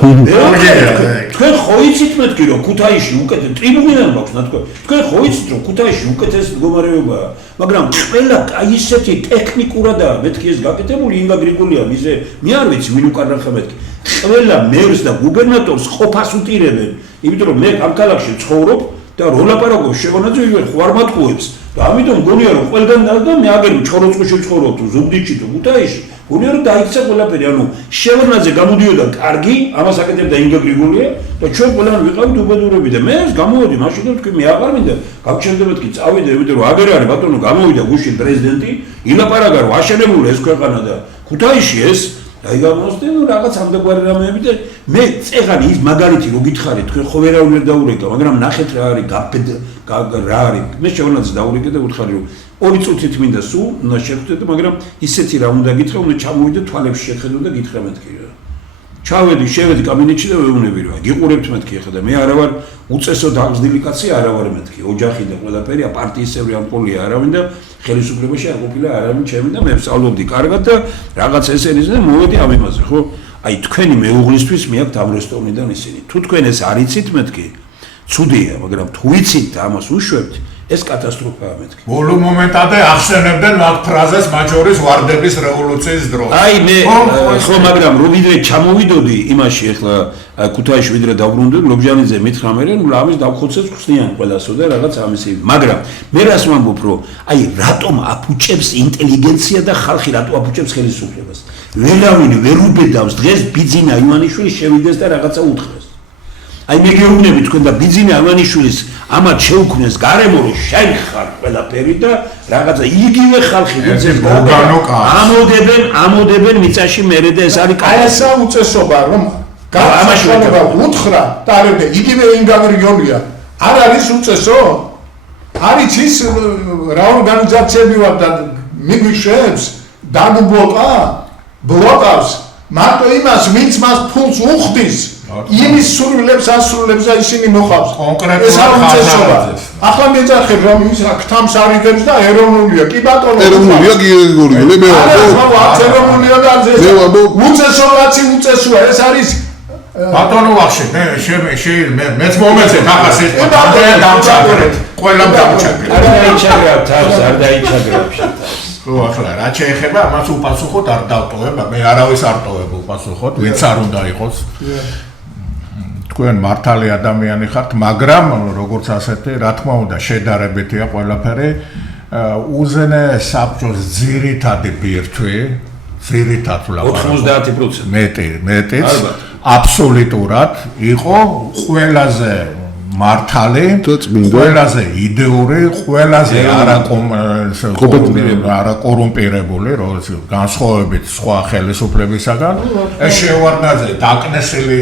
თქვენ ხო იცით მეთქი რომ ქუთაისში უკეთეს ტრიბუნიდან მაქვს ნათქვამი თქვენ ხო იცით რომ ქუთაისში უკეთეს მდგომარეობაა მაგრამ ყველა აი ისეთი ტექნიკურადაა მეთქი ეს გაკეთებული ინგა გრიგოლიამ ისე მე არ ვიცი ვინ უკარნახა მეთქი ყველა მერს და გუბერნატორს ყოფას უტირებენ იმიტომ რომ მე ამ ქალაქში ცხოვრობ და როლაპარაკო შევარდნაძე ხო არ მატყუებს და ამიტომ გონია რომ ყველგან და მე აგერ ჩოროწყუში ვცხოვრობ თუ ზუგდიდში თუ ქუთაისში გონია რომ დაიქცა ყველაფერი ანუ შევარდნაძე გამოდიოდა კარგი ამას აკეთებდა ინგა გრიგოლია და ჩვენ ყველანი ვიყავით უბედურები და მე ეს გამოვედი მაშინ და თქვი მე აღარ მინდა გავჩერდებოდ კი წავიდე იმიტომ რომ აგერ არის ბატონო გამოვიდა გუშინ პრეზიდენტი ილაპარაკა რომ აშენებული ეს ქვეყანა და ქუთაისში ეს აი გამოსდენ რაღაც ამდაგვარი რამეები და მე წეღანი ის მაგალითი რო გითხარით თქვენ ხო ვერავინ ვერ დაურეკა მაგრამ ნახეთ რა არის რა არის მე შევარდნაძეს დაურეკე და უთხარი რომ 2 წუთით მინდა სულ უნდა შევხვდეთ მაგრამ ისეთი რა უნდა გითხრა უნდა ჩამოვიდე თვალებში შეხედო და გითხრა მეთქი რა შევედი კაბინეტში და ვეუბნები რა გიყურებთ მეთქი ახლა და მე არა ვარ უწესო დაღზდილი კაცი არა ვარ მეთქი ოჯახი და ყველაფერი პარტიისებრი ამპოლია არავინ და ხელისუფლებაში არ ყოფილა არავინ ჩემი და მე ვსწავლობდი კარგად და რაღაც ესენის და მოვედი ამ იმაზე ხო აი თქვენი მეუღლისთვის მე აქ ამ რესტორნიდან ისინი თუ თქვენ ეს არ იცით მეთქი ცუდია მაგრამ თუ იცით და ამას უშვებთ ეს კატასტროფაა მეთქი. ბოლო მომენტამდე ახსენებდნენ მათ ფრაზას მაჯორის ვარდების რევოლუციის დროს. აი მე ხო მაგრამ რო ვიდრე ჩამოვიდოდი იმაში ახლა ქუთაისში ვიდრე დავბრუნდი ლობჟანიძე მითხრა მე რომ ამის დავხოცებს ხსნიან ყველასო და რაღაც ამისი მაგრამ მე რას ვამბობ რომ აი რატომ აფუჭებს ინტელიგენცია და ხალხი რატო აფუჭებს ხელისუფლებას ვერავინ ვერ უბედავს დღეს ბიძინა ივანიშვილი შევიდეს და რაღაცა უთხრეს აი მე გეუბნები თქვენ და ბიძინა ივანიშვილის ამათ შეუქმნეს გარემო რომ შეიხარ ყველაფერი და რაღაცა იგივე ხალხი ვიძებს ამოდებენ მიწაში მერე და ეს არის აი ესა უწესობა რომ გამაშველება უთხრა და არებდა იგივე ინგა გრიგოლია არ არის უწესო? არის ის რა ორგანიზაციები ვარ და მიგვიშვებს დაგუბლოკა ბლოკავს მარტო იმას ვინც მას ფულს უხდის იმის სურვილებს ასრულებს და ისინი მოხავს კონკრეტულად ეს არ უწესოა ახლა მეძახებ რომ ის ქთამს არიდებს და ეროვნულია კი ბატონო ეროვნულია გიორგი მე ეროვნულია და უწესო კაცი უწესოა ეს არის ბატონო ვახშე მე მეც მომეცეთ ახას ეს დამჩაგრეთ ყველამ დამჩაგრეთ არ დაიჩაგრებ თავს არ დაიჩაგრებ ხო ახლა რა შეეხება ამას უპასუხოთ არ დავტოვებ მე არავის არ ტოვებ უპასუხოთ ვინც არ უნდა იყოს თქვენ მართალი ადამიანი ხართ მაგრამ როგორც ასეთი რა თქმა უნდა შედარებითია ყველაფერი უზენე საბჭოს ძირითადი ბირთვი ძირითად ვლაპარაკობ 90% მეტიც აბსოლუტურად იყო ყველაზე მართალი, ყველაზე იდეური, ყველაზე არაკორუმპირებული, როგორც განსხვავებით სხვა ხელისუფლებისაგან, ეს შევარდნაძე დაკნესილი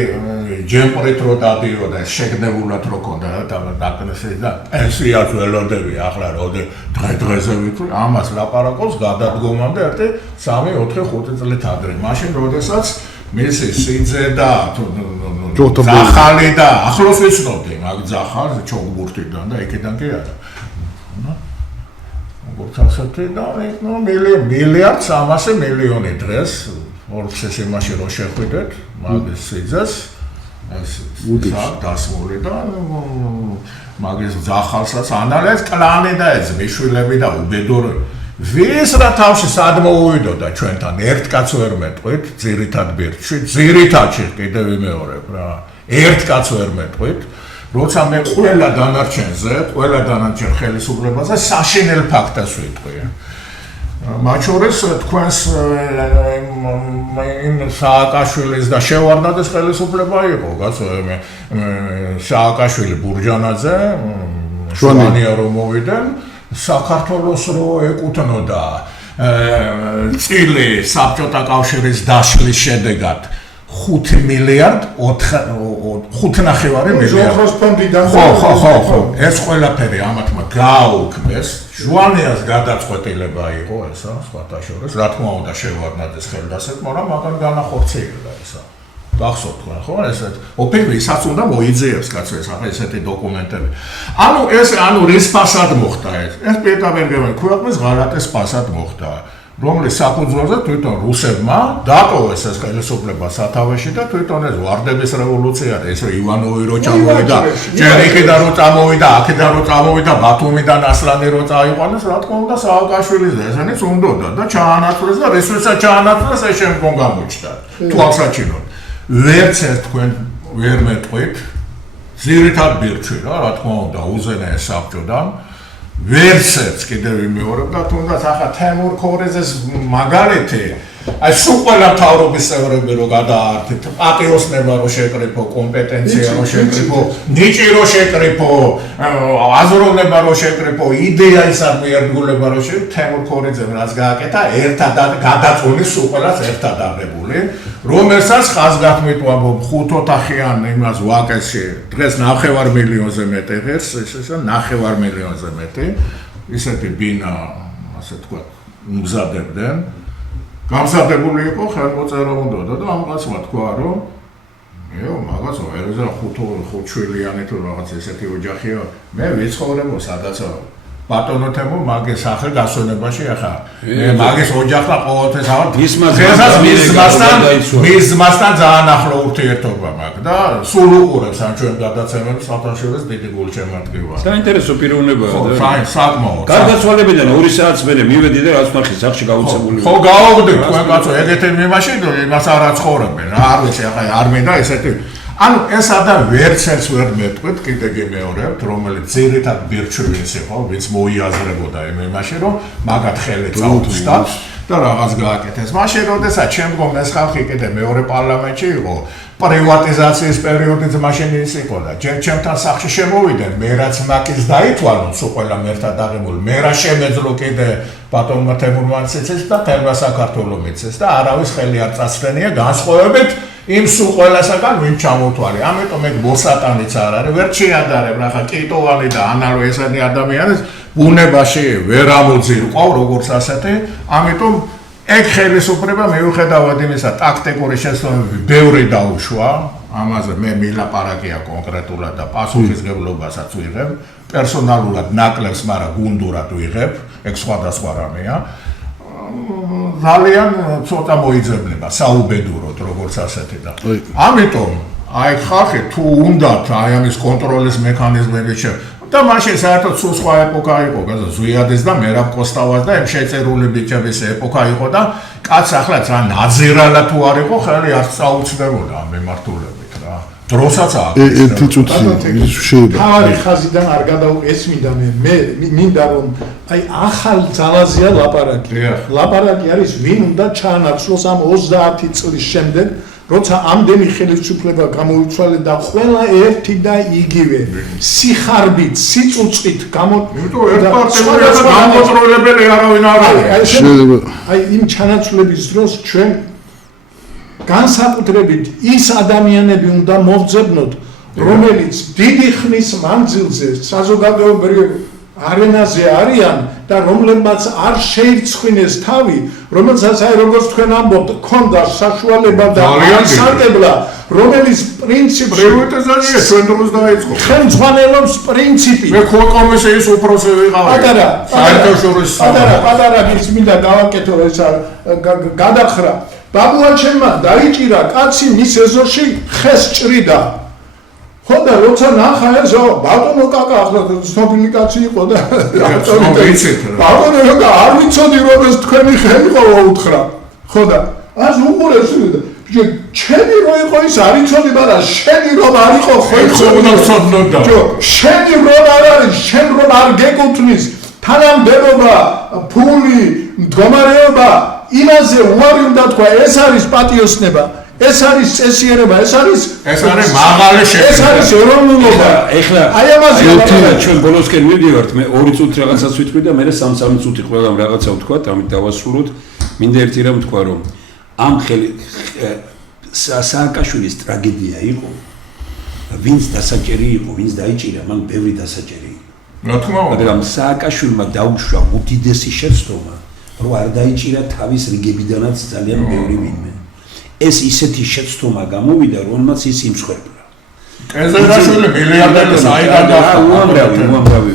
ჯემპრით რო დადიოდა, შეგნებულად რო ქონდა და დაკნესილი და პენსიას ველოდები ახლა როდი დღე-დღეზე ვიტყვი, ამას ლაპარაკობს გადადგომამდე 1, 3, 4, 5 წლით ადრე. მაშინ როდესაც მისი სიძე და ძახალი და ახლოს ვიცნობდი მაგ ძახალს ჩოგბურთიდან და იქიდან კი არა. როგორც ასეთი და მილიარდ 300 მილიონი დღეს ორცეს იმაში რო შეხვიდეთ მაგის სიძეს ეს დასმული და მაგის ძახალსაც ანალიზ კლანი და ეს მიშვილები და უბედური ვის რა თავში სად მოუვიდოდა ჩვენთან ერთ კაც ვერ მეტყვით ძირითად ბირთვში ძირითადში კიდევ ვიმეორებ რა ერთ კაც ვერ მეტყვით როცა მე ყველა დანარჩენ ხელისუფლებაზე საშინელ ფაქტას ვიტყვი მათ შორის თქვენს იმ სააკაშვილის და შევარდნაძის ხელისუფლება იყო სააკაშვილი ბურჯანაძე შვანია რომ მოვიდნენ საქართველოს რო ეკუთვნოდა წილი საბჭოთა კავშირის დაშლის შედეგად 5 მილიარდ 5.5 მილიარდ ხო ეს ყველაფერი ამათმა გააუქმეს ჟვანიას გადაწყვეტილება იყო ესა სხვათა შორის რა თქმა უნდა შევარდნაძის ხელდასეთ მაგრამ მაგან განახორციელა ესა გახსოვთ ხო ესეთ ოპერვისაც უნდა მოიძიებს კაცო ეს ახლა ესეთი დოკუმენტები ანუ რის ფასად მოხდა ეს პიეტაბერგერმა ქვეყნის ღალატის ფასად მოხდა რომლის საფუძველზე თვითონ რუსებმა დატოვეს ეს ხელისუფლება სათავეში და თვითონ ეს ვარდების რევოლუცია ეს ივანოვი რო ჩამოვიდა ჯერიხიდან რო წამოვიდა აქედან რო წამოვიდა ბათუმიდან ასლანი რო წაიყვანეს რა თქმა უნდა სააკაშვილიზე ესენიც უნდოდა და ჩაანაცვლეს და რისთვისაც ჩაანაცვლეს ეს შემდგომ გამოჩნდა თვალსაჩინოდ ვერც ერთ თქვენ ვერ მეტყვით ძირითად ბირთვი რა თქმა უნდა უზენაე საბჭოდან ვერც ერთ კიდევ ვიმეორებ და თუნდაც ახლა თემურ ქორეზეს მაგალითი აი სულ ყველა მთავრობის წევრები რო გადაართით პატიოსნება რო შეკრიფო კომპეტენცია რო შეკრიფო ნიჭი რო შეკრიფო აზროვნება რო შეკრიფო იდეაისადმი ერთგულება რო შეკრიფო თემურ ქორეძემ რაც გააკეთა ერთად გადაწყვეტს სულ ყველას ერთად აღებული რომელსაც ხაზგასმით ვამბობ 5 ოთახიან იმას ვაკეში დღეს 9 მილიონზე მეტი ღირს ეს 9 მილიონზე მეტი ისეთი ბინა ასე თქვა მგზადებდნენ გამსადებული იყო ხელმოწერა უნდოდა და ამ კაცმა თქვა რომ მაგას ერეზე 5 შვილიანი თუ რაღაც ესეთი ოჯახია მე ვიცხოვრებო სადაც ბატონო თემო მაგის სახელ გასვენებაში ახლა მე მაგის ოჯახს ყოველთვის ავარ მისმასთან ძალიან ახლო ურთიერთობა მაქვს და სულ უყურებს ამ ჩვენ გადაცემებს სათავშორის დიდი გულშემატკივარია საინტერესო პიროვნებაა და საკმაოდ გარდაცვალებიდან 2 საათს მერე მივედი და რაც ნახე სახში გაუცებული ხო გავაგდე თქვენ კაცო ეგეთი მიმაში იმას არ აცხოვრებენ რა არ ვიცი ახლა არ მინდა ესეთი ანუ ეს ადამიანი ვერცერს ვერ მეტყვით კიდე გიმეორებთ რომელიც ძირითად ბირჩვინს იყო ვინც მოიაზრებოდა იმაში რომ მაგათ ხელი წაუწდა და რაღაც გააკეთეს მაშინ როდესაც შემდგომ ეს ხალხი კიდე მეორე პარლამენტში იყო პრივატიზაციის პერიოდიც მაშინ ის იყო და ჯერ ჩემთან სახში შემოვიდნენ მე რაც მაკის დაითვალო სულ ყველა მერტად აღებული მე რა შემეძლო კიდე ბატონმა თემურმანცეცეს და თერმა საქართველოს მეცეს და არავის ხელი არ წასწენია განსხვავებით იმ სულ ყველასაგან ვინ ჩამოთვალე. ამიტომ ეგ მოსატანიც არ არის, ვერ შეადარებ რა ხა კიტოვანი და ანალო ესენი ადამიანის ბუნებაში ვერ ამოძირყავ როგორც ასეთი, ამიტომ ეგ ხელისუფლება მიუხედავად იმისა ტაქტიკური შესაძლებლობები ბევრი დაუშვა, ამაზე მე მილაპარაკია კონკრეტულად და პასუხისმგებლობასაც ვიღებ, პერსონალურად ნაკლებს, მაგრამ გუნდურად ვიღებ, ეგ სხვადასხვა რამეა. ძალიან ცოტა მოიძებნება საუბედუროდ როგორც ასეთი და ამიტომ აი ხალხი თუ უნდათ აი ამის კონტროლის მექანიზმები და მაშინ საერთოდ სულ სხვა ეპოქა იყო ზვიადეს და მერაბ კოსტავას და ამ შეწერული ბიჭების ეპოქა იყო და კაც ახლა ძალიან ნაძირალა თუ არ იყო ხელი არ წაუწდებოდა ამ მიმართულებით რა დროსაც აქვს ერთი წუთი შეიძლება თავი ხაზიდან არ გადაუესმინდა მე მინდა რომ აი ახალ ძალაზეა ლაპარაკი არის ვინ უნდა ჩაანაცვლოს ამ 30 წლის შემდეგ როცა ამდენი ხელისუფლება გამოიცვალე და ყველა ერთი და იგივე სიხარბით, სიწუწით იმიტომ ერთ განკონტროლებელი არავინ არ არის. აი იმ ჩანაცვლების დროს ჩვენ განსაკუთრებით ის ადამიანები უნდა მოვძებნოთ, რომელიც დიდი ხნის მანძილზე საზოგადოებრივ არენაზე არიან და რომლებმაც არ შეირცხვინეს თავი, რომელსაც აი როგორც თქვენ ამბობთ, ქონდა საშუალება და აღსარდებლა, რომელიც პრინციპი პრივატიზაცია ჩვენ დროს დაიწყო. ხელმძღვანელობს პრინციპი. მე კომისიის უფროსი ვიყავი. პატარა ის მინდა გავაკეთო ეს გადახრა. ბაბუაჩემმა დაიჭირა კაცი მის ეზოში ხეს ჭრიდა. ხო და როცა ნახა ესო ბატონო კაკა ახლა ცნობილი კაცი იყო და ბატონო კაკა არ ვიცოდი რომ ეს თქვენი ხელი ყოა უთხრა ხო და ას უყურეს ჩემი რო იყო ის არ იცოდი მაგრამ შენი რომ არ იყო ხო უნდა ვცოდნოდა შენი რომ არ არის შენ რომ არ გეკუთვნის თანამდებობა ფული მდგომარეობა იმაზე უარი უნდა თქვა ეს არის პატიოსნება ეს არის წესიერება, ეს არის მაღალი შეხედვილი. ეს არის ეროვნულობა. ეხლა აი ამაზე ჩვენ ბოლოსკენ მივდივართ, მე 2 წუთი რაღაცას ვიტყვი და მე 3-3 წუთი ყველამ რაღაცა ვთქვა, ამით დავასრულოთ. მინდა ერთი რამ ვთქვა, რომ ამ სააკაშვილის ტრაგედია იყო. ვინც დასაჭერი იყო, ვინც დაიჭირა, მან ბევრი დასაჭერი იყო. რა თქმა უნდა. მაგრამ სააკაშვილმა დაუშვა უდიდესი შეცდომა, რომ არ დაიჭირა თავის რიგებიდანაც ძალიან ბევრი ვინმე. ეს ისეთი შეცდომა გამოვიდა, რომელმაც ის იმსხვერპლა. კენზერაშვილი მილიარდერის აიდან უამრავი.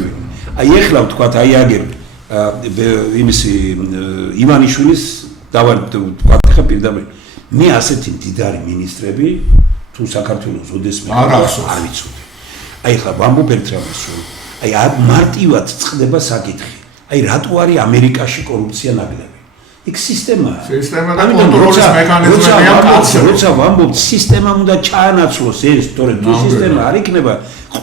აი ეხლა ვთქვათ, აი აგერ იმისი ივანიშვილის დავარქვათ ხა პირდაპირ. მე ასეთი მდიდარი მინისტრები თუ საქართველოს ოდესმე არ ვიცოდი. აი ეხლა ვამბობ ერთ რამეს, რომ აი მარტივად წყდება საკითხი. აი რატო არის ამერიკაში კორუფცია ნაკლები? იქ სისტემაა. სისტემა და კონტროლის მექანიზმებია კაცი. როცა ვამბობთ, სისტემამ უნდა ჩაანაცვლოს ეს, თორემ თუ სისტემა არ იქნება,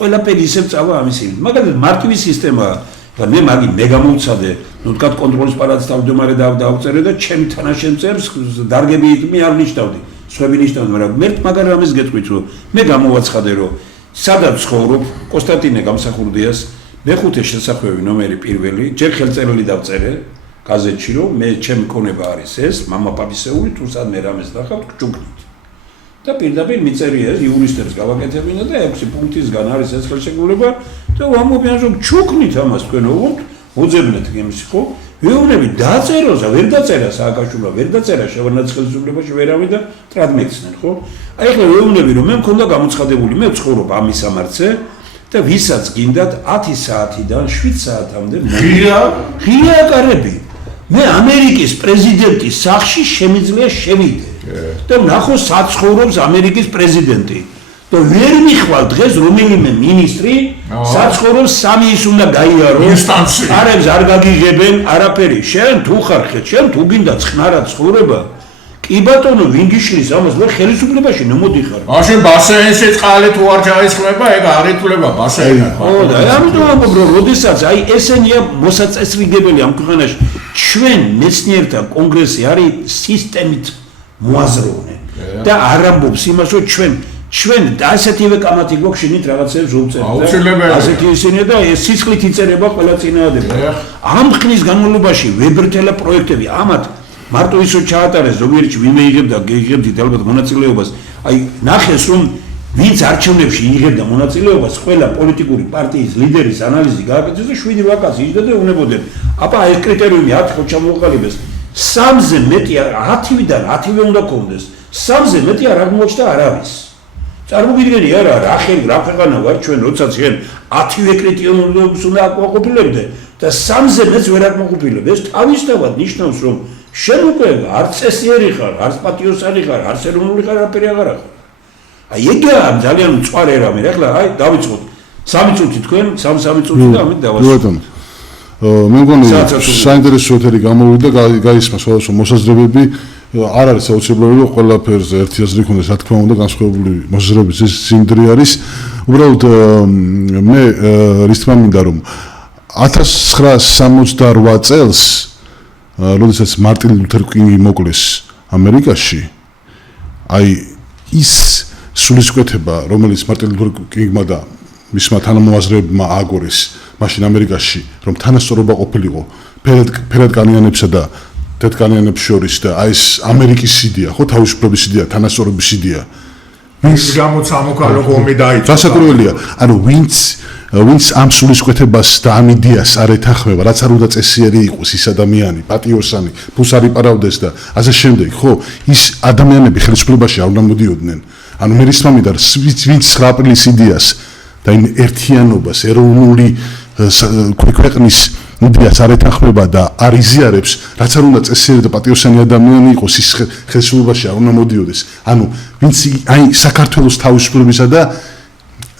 ყველაფერი ისევ წავა ამისივით. მაგალითად, მარტივი სისტემაა. და მე გამოვცადე, ნუ თქვათ კონტროლის პალატის თავმჯდომარე დავწერე და ჩემი თანაშემწეებს დარგები მე არ ნიშნავდი. სხვები ნიშნავდნენ, მაგრამ მე მაგარ რამეს გეტყვით, რომ მე გამოვაცხადე, რომ სადაც ცხოვრობ, კონსტანტინე გამსახურდიას მეხუთე შესახვევი ნომერი პირველი, ჯერ ხელწერილი დავწერე. გაზეთში რომ მე ჩემი კონება არის ეს მამა პაპისეული თუ სადმე რამეს ნახავთ გჯუქნით და პირდაპირ მიწერია იურისტებს გავაკეთებინა და 6 პუნქტისგან არის ეს ხელშეკრულება და ვამბობიან რომ გჯუქნით ამას თქვენ უძებნეთ იმის ხო ვეუბნები დაწეროს ვერ დაწერა სააკაშვილმა ვერ დაწერა შევარდნაძის ხელისუფლებაში ვერავინ და ტრადმექცნენ ხო აი ახლა ვეუბნები რომ მე მქონდა გამოცხადებული მე ვცხოვრობ ამის სამარცე და ვისაც გინდათ 10 საათიდან 7 საათამდე ღია კარები მე ამერიკის პრეზიდენტის სახლში შემიძლია შევიდე და ვნახო საცხოვრობს ამერიკის პრეზიდენტი და ვერ მიხვალ დღეს რომელიმე მინისტრი საცხოვრობს 3 ის უნდა გაიარო არებს არ გაგიღებენ არაფერი შენ თუ ხარ შენ თუ გინდა ცხნარად ცხოვრება კი ბატონო ვინ გიშლის ამას მე ხელისუფლებაში ნომოდიხარ მაშინ ბასეინში წყალი თუ არ ჩაისხმება ეგ არ ითვლება ბასეინად ხო და ამიტომ ამბობ რომ როდესაც აი ესენია მოსაწესრიგებელი ამ ქვეყანაში ჩვენ მეცნიერთა კონგრესი არის სისტემით მოაზროვნე და არ ამბობს იმას რომ ჩვენ ასეთივე კამათი გვაქვს შენით რაღაცებს ვუწერთ ასეთი ისინი და ეს სისხლით იწერება ყველა წინააღმდეგ ამ ხნის განმავლობაში ვებერთელა პროექტები ამათ მარტო ისო ჩაატარეს ზოგიერთი ვინმე იღებდა გეიღებდით ალბათ მონაწილეობას აი ნახეს რომ ვინც არჩევნებში იღებდა მონაწილეობას, ყველა პოლიტიკური პარტიის ლიდერის ანალიზი გააკეთეს და 7 ვაკანსი იჯდა და უნებოდნენ. აბა ეს კრიტერიუმი 10 ხო ჩამოყალიბეს. 3-ზე მეტი 10-ვიდან 10-ვე უნდა კონდეს. 3-ზე მეტი არ აღმოჩნდა არავის. წარმოგიდგენი არა, რა ხელი, რა ქვეყანა ვარ ჩვენ, როდესაც ჩვენ 10-ვე კრიტერიუმს უნდა აკმაყოფილებდე და 3-ზე მეც ვერ აკმაყოფილებ. ეს თავისთავად ნიშნავს, რომ შენ უკვე არც წესიერი ხარ, არც პატიოსანი ხარ, არც ეროვნული ხარ, არაფერი აღარ ხარ. აი ეგაა ძალიან მწვარე რამე. ეხლა აი დავიწყოთ 3 წუთი თქვენ, 3 წუთი და ამით დავასრულოთ. მე მგონი საინტერესო ეთერი გამოვიდა, გაისმა სხვადასხვა მოსაზრებები. არ არის აუცილებელი რომ ყველაფერზე ერთი აზრი ქონდეს, რა თქმა უნდა, განსხვავებული მოსაზრებების ეს სიმდიდრე არის. უბრალოდ მე რის თქმა მინდა რომ 1968 წელს, როდესაც მარტინ ლუთერ კინგი მოკლეს ამერიკაში, აი ის სულისკვეთება, რომელიც მარტინ ლუთერ კინგმა და მისმა თანამოაზრეებმა ააგორეს მაშინ ამერიკაში, რომ თანასწორობა ყოფილიყო ფერადკანიანებსა და დედკანიანებს შორის და აი ეს ამერიკის იდეა, ხო, თავისუფლების იდეა, თანასწორობის იდეა. ის გამოცამოქალო ომი დაიწყო. გასაკვირველია, ანუ ვინც ამ სულისკვეთებას და ამ იდეას არ ეთანხმება, რაც არ უნდა წესიერი იყოს ის ადამიანი, პატიოსანი, ფულს არ იპარავდეს და ასე შემდეგ, ხო, ის ადამიანები ხელისუფლებაში არ უნდა მოდიოდნენ. ანუ მე ის მომიდა, ვინც 9 აპრილის იდეას და იმ ერთიანობას, ეროვნული ქვეყნის იდეას არ ეთანხმება და არ იზიარებს, რაც არ უნდა წესიერი და პატიოსანი ადამიანი იყოს, ის ხელისუფლებაში არ უნდა მოდიოდეს. ანუ ვინც აი საქართველოს თავისუფლებისა და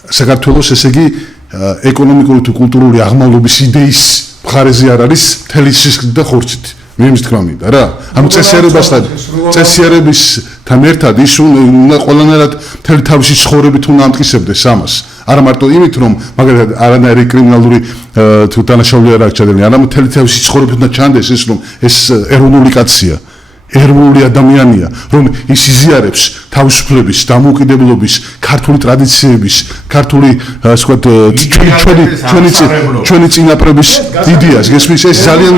საქართველოს ესე იგი ეკონომიკური თუ კულტურული აღმავლობის იდეის მხარეზე არ არის მთელი სისხლით და ხორცით. მე იმის თქმა მინდა რა. ანუ წესიერებისთან ერთად ის უნდა ყველანაირად მთელი თავისი ცხოვრებით უნდა ამტკიცებდეს ამას. არა მარტო იმით რომ მაგალითად არანაირი კრიმინალური თუ დანაშაული არ აქვს ჩადენილი, არამედ მთელი თავისი ცხოვრებით უნდა ჩანდეს ის რომ ეს ეროვნული კაცია, ეროვნული ადამიანია, რომ ის იზიარებს თავისუფლების, დამოუკიდებლობის, ქართული ტრადიციების, ქართული ასე ვთქვათ ჩვენი წინაპრების იდეას. გესმის ეს ძალიან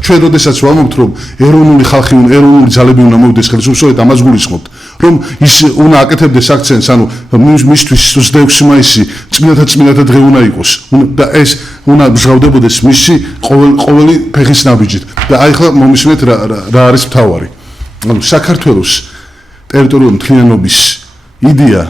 ჩვენ როდესაც ვამბობთ რომ ეროვნული ხალხი, ეროვნული ძალები უნდა მოვიდეს ხელისუფლებაში, ამას გულისხმობთ. რომ ის უნდა აკეთებდეს აქცენტს, ანუ მისთვის 26 მაისი წმინდათა დღე უნდა იყოს და ეს უნდა მჟღავდებოდეს მისი ყოველი ფეხის ნაბიჯით. და აი ხლა მომისმენთ რა არის მთავარი. ანუ საქართველოს ტერიტორიული მთლიანობის იდეა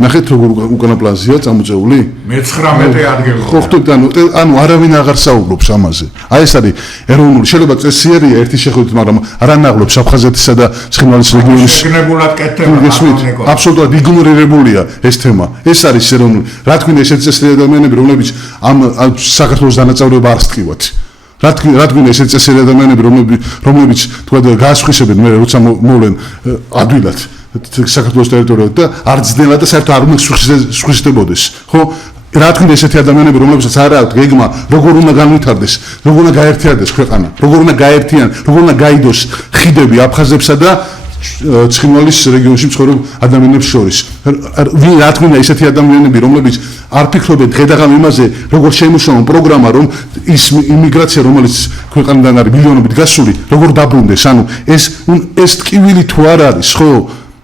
ნახეთ როგორ უკანა პლანზეა წამოწეული? მე-19 ადგილი. ხო ხვდებით, ანუ არავინ აღარ საუბრობს ამაზე. აი ეს არის ეროვნული, შეიძლება წესიერია ერთი შეხედვით, მაგრამ არ ანაღლებს აფხაზეთისა და ცხინვალის რეგიონის შეგნებულად კეთდება. აბსოლუტურად იგნორირებულია ეს თემა. ეს არის ეროვნული. რა თქმა უნდა, ესეთი წესიერი ადამიანები, რომლებიც ამ საქართველოს დანაწევრება არ სტკივათ. რა თქმა უნდა, ესეთი წესიერი ადამიანები, რომლებიც თქვა გაასხვისებენ მე როცა მოვლენ ადვილად საქართველოს ტერიტორიაზე და არ ძნელა და საერთოდ არ უნდა სხვისდებოდეს, ხო? რა თქმა უნდა, ესეთი ადამიანები, რომლებსაც არ აქვს გეგმა, როგორ უნდა განვითარდეს, როგორ უნდა გაერთიანდეს ქვეყანა, როგორ უნდა როგორ უნდა გაიდოს ხიდები აფხაზებსა და ცხინვალის რეგიონში მცხოვრებ ადამიანებს შორის. რა თქმა უნდა, ესეთი ადამიანები, რომლებიც არ ფიქრობენ დღედაღამ იმაზე, როგორ შეიმუშაონ პროგრამა, რომ ის იმიგრაცია, რომელიც ქვეყანიდან არის მილიონობით გასული, როგორ დაბრუნდეს. ანუ ეს ტკივილი თუ არ არის, ხო?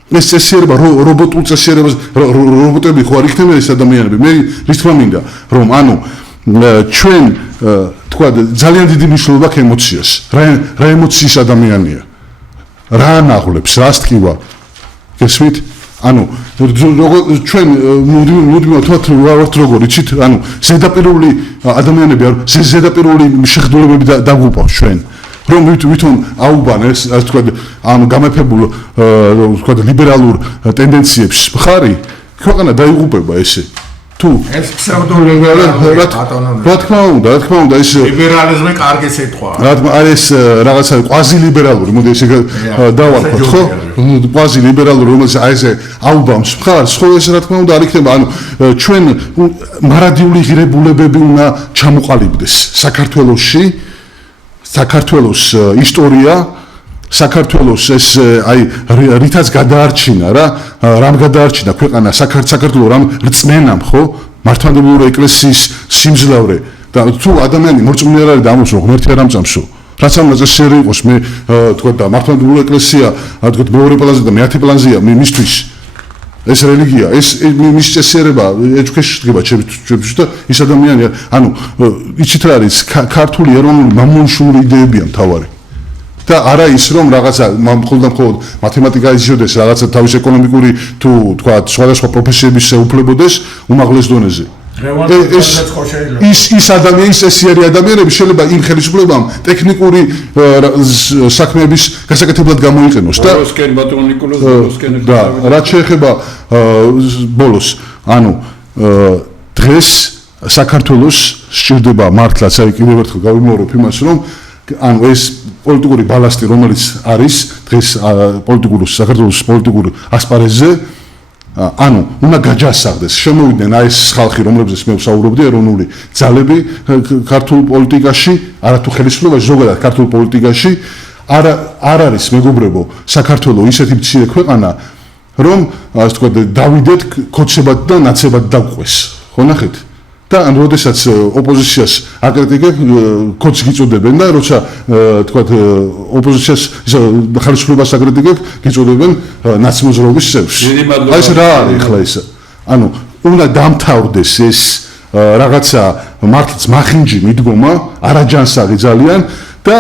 ეს წესიერება რობოტულ წესიერებას რობოტები ხო არ იქნებიან ეს ადამიანები. მე რის თქმა მინდა რომ ანუ ჩვენ თქვა ძალიან დიდი მნიშვნელობა აქვს ემოციას. რა ემოციის ადამიანია? რა ანაღლებს, რა სტკივა? გესმით? ანუ ჩვენ მუდმივად ვართ როგორ იცით? ანუ ზედაპირული ადამიანები არ ზედაპირული შეხედულებები დაგვუპავს ჩვენ. რომ ვითომ აუბანეს, ასე ვთქვათ, ამ გამეფებულ ვთქვათ ლიბერალურ ტენდენციებს მხარი, ქვეყანა დაიღუპება ესე. თუ ეს ფსევდოლიბერალური რა თქმა უნდა, ეს ლიბერალიზმი კარგი სიტყვაა. რა თქმა უნდა, ეს რაღაცა კვაზი ლიბერალური, მოდი ესე დავარქვათ, ხო? კვაზი ლიბერალური, რომელიც აი ესე აუბამს მხარს, ხო, ეს რა თქმა უნდა არ იქნება, ანუ ჩვენ მარადიული ღირებულებები უნდა ჩამოყალიბდეს საქართველოს ისტორია, საქართველოს ეს აი რითაც გადაარჩინა რა, რამ გადაარჩინა ქვეყანა საქართველოს რამ რწმენამ, ხო? მართლმადიდებლური ეკლესიის სიმძლავრე და თუ ადამიანი მორწმუნე არ არის და ამბობს რომ ღმერთი არ ამწამსო, რაც ამ წესიერი იყოს მე თქვა და მართლმადიდებლური ეკლესია თქვა მეორე პლანზე და მეათე პლანზეა მისთვის ეს რელიგია ეს მის წესიერება education დგება ჩემთვის და ის ადამიანია ანუ იცით რა არის ქართული ეროვნული მამონშული იდეებია მთავარი და არა ის რომ რაღაცა მხოლოდ მათემატიკა იზიოდეს რაღაცა თავის ეკონომიკური თუ თქვა სხვადასხვა პროფესიების უფლებოდეს უმაღლეს დონეზე ის ადამიანის წესიერი ადამიანები შეიძლება იმ ხელისუფლებამ ტექნიკური საქმეების გასაკეთებლად გამოიყენოს და და რაც შეეხება ბოლოს ანუ დღეს საქართველოს სჭირდება მართლაც აი კიდევ ერთხელ გავიმეორებ იმას რომ ანუ ეს პოლიტიკური ბალასტი რომელიც არის დღეს საქართველოს პოლიტიკურ ასპარეზზე ანუ უნდა გაჯასახდეს შემოვიდნენ აი ეს ხალხი რომლებზეც მე ვსაუბრობდი ეროვნული ძალები ქართულ პოლიტიკაში არათუ ხელისუფლებაში ზოგადად ქართულ პოლიტიკაში არ არის მეგობრებო საქართველოს ისეთი მცირე ქვეყანა რომ ასე ვთქვათ დავიდეთ ქოცებად და ნაცებად დაგყვეს ხო ნახეთ და ან როდესაც ოპოზიციას აკრიტიკებ ქოც გიწოდებენ და როცა თქვათ ოპოზიციას ხელისუფლებას აკრიტიკებ გიწოდებენ ნაცმოძრაობის წევრს აი ეს რა არის ახლა ეს ანუ უნდა დამთავრდეს ეს რაღაცა მართლაც მახინჯი მიდგომა არაჯანსაღი ძალიან და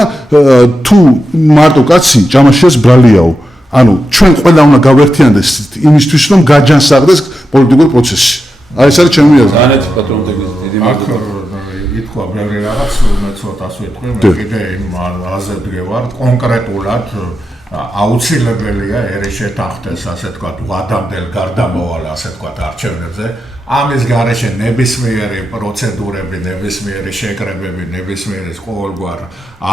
თუ მარტო კაცი ჯამაშიას ბრალიაო ანუ ჩვენ ყველა უნდა გავერთიანდეს იმისთვის რომ გაჯანსაღდეს პოლიტიკური პროცესი აი ეს არის ჩემი აზრი. ანეთ პატრონდების დიდი მადლობა. ითქვა ბევრი რაღაც, მე ცოტას ვიტყვი, მე კიდე იმ აზე ვდგევარ, კონკრეტულად აუცილებელია ერი შეთანხმდეს, ასე ვთქვათ, ვადამდელ გარდამავალ, ასე ვთქვათ, არჩევნებზე. ამის გარეშე ნებისმიერი პროცედურები, ნებისმიერი შეკრებები, ნებისმიერი ყოველგვარ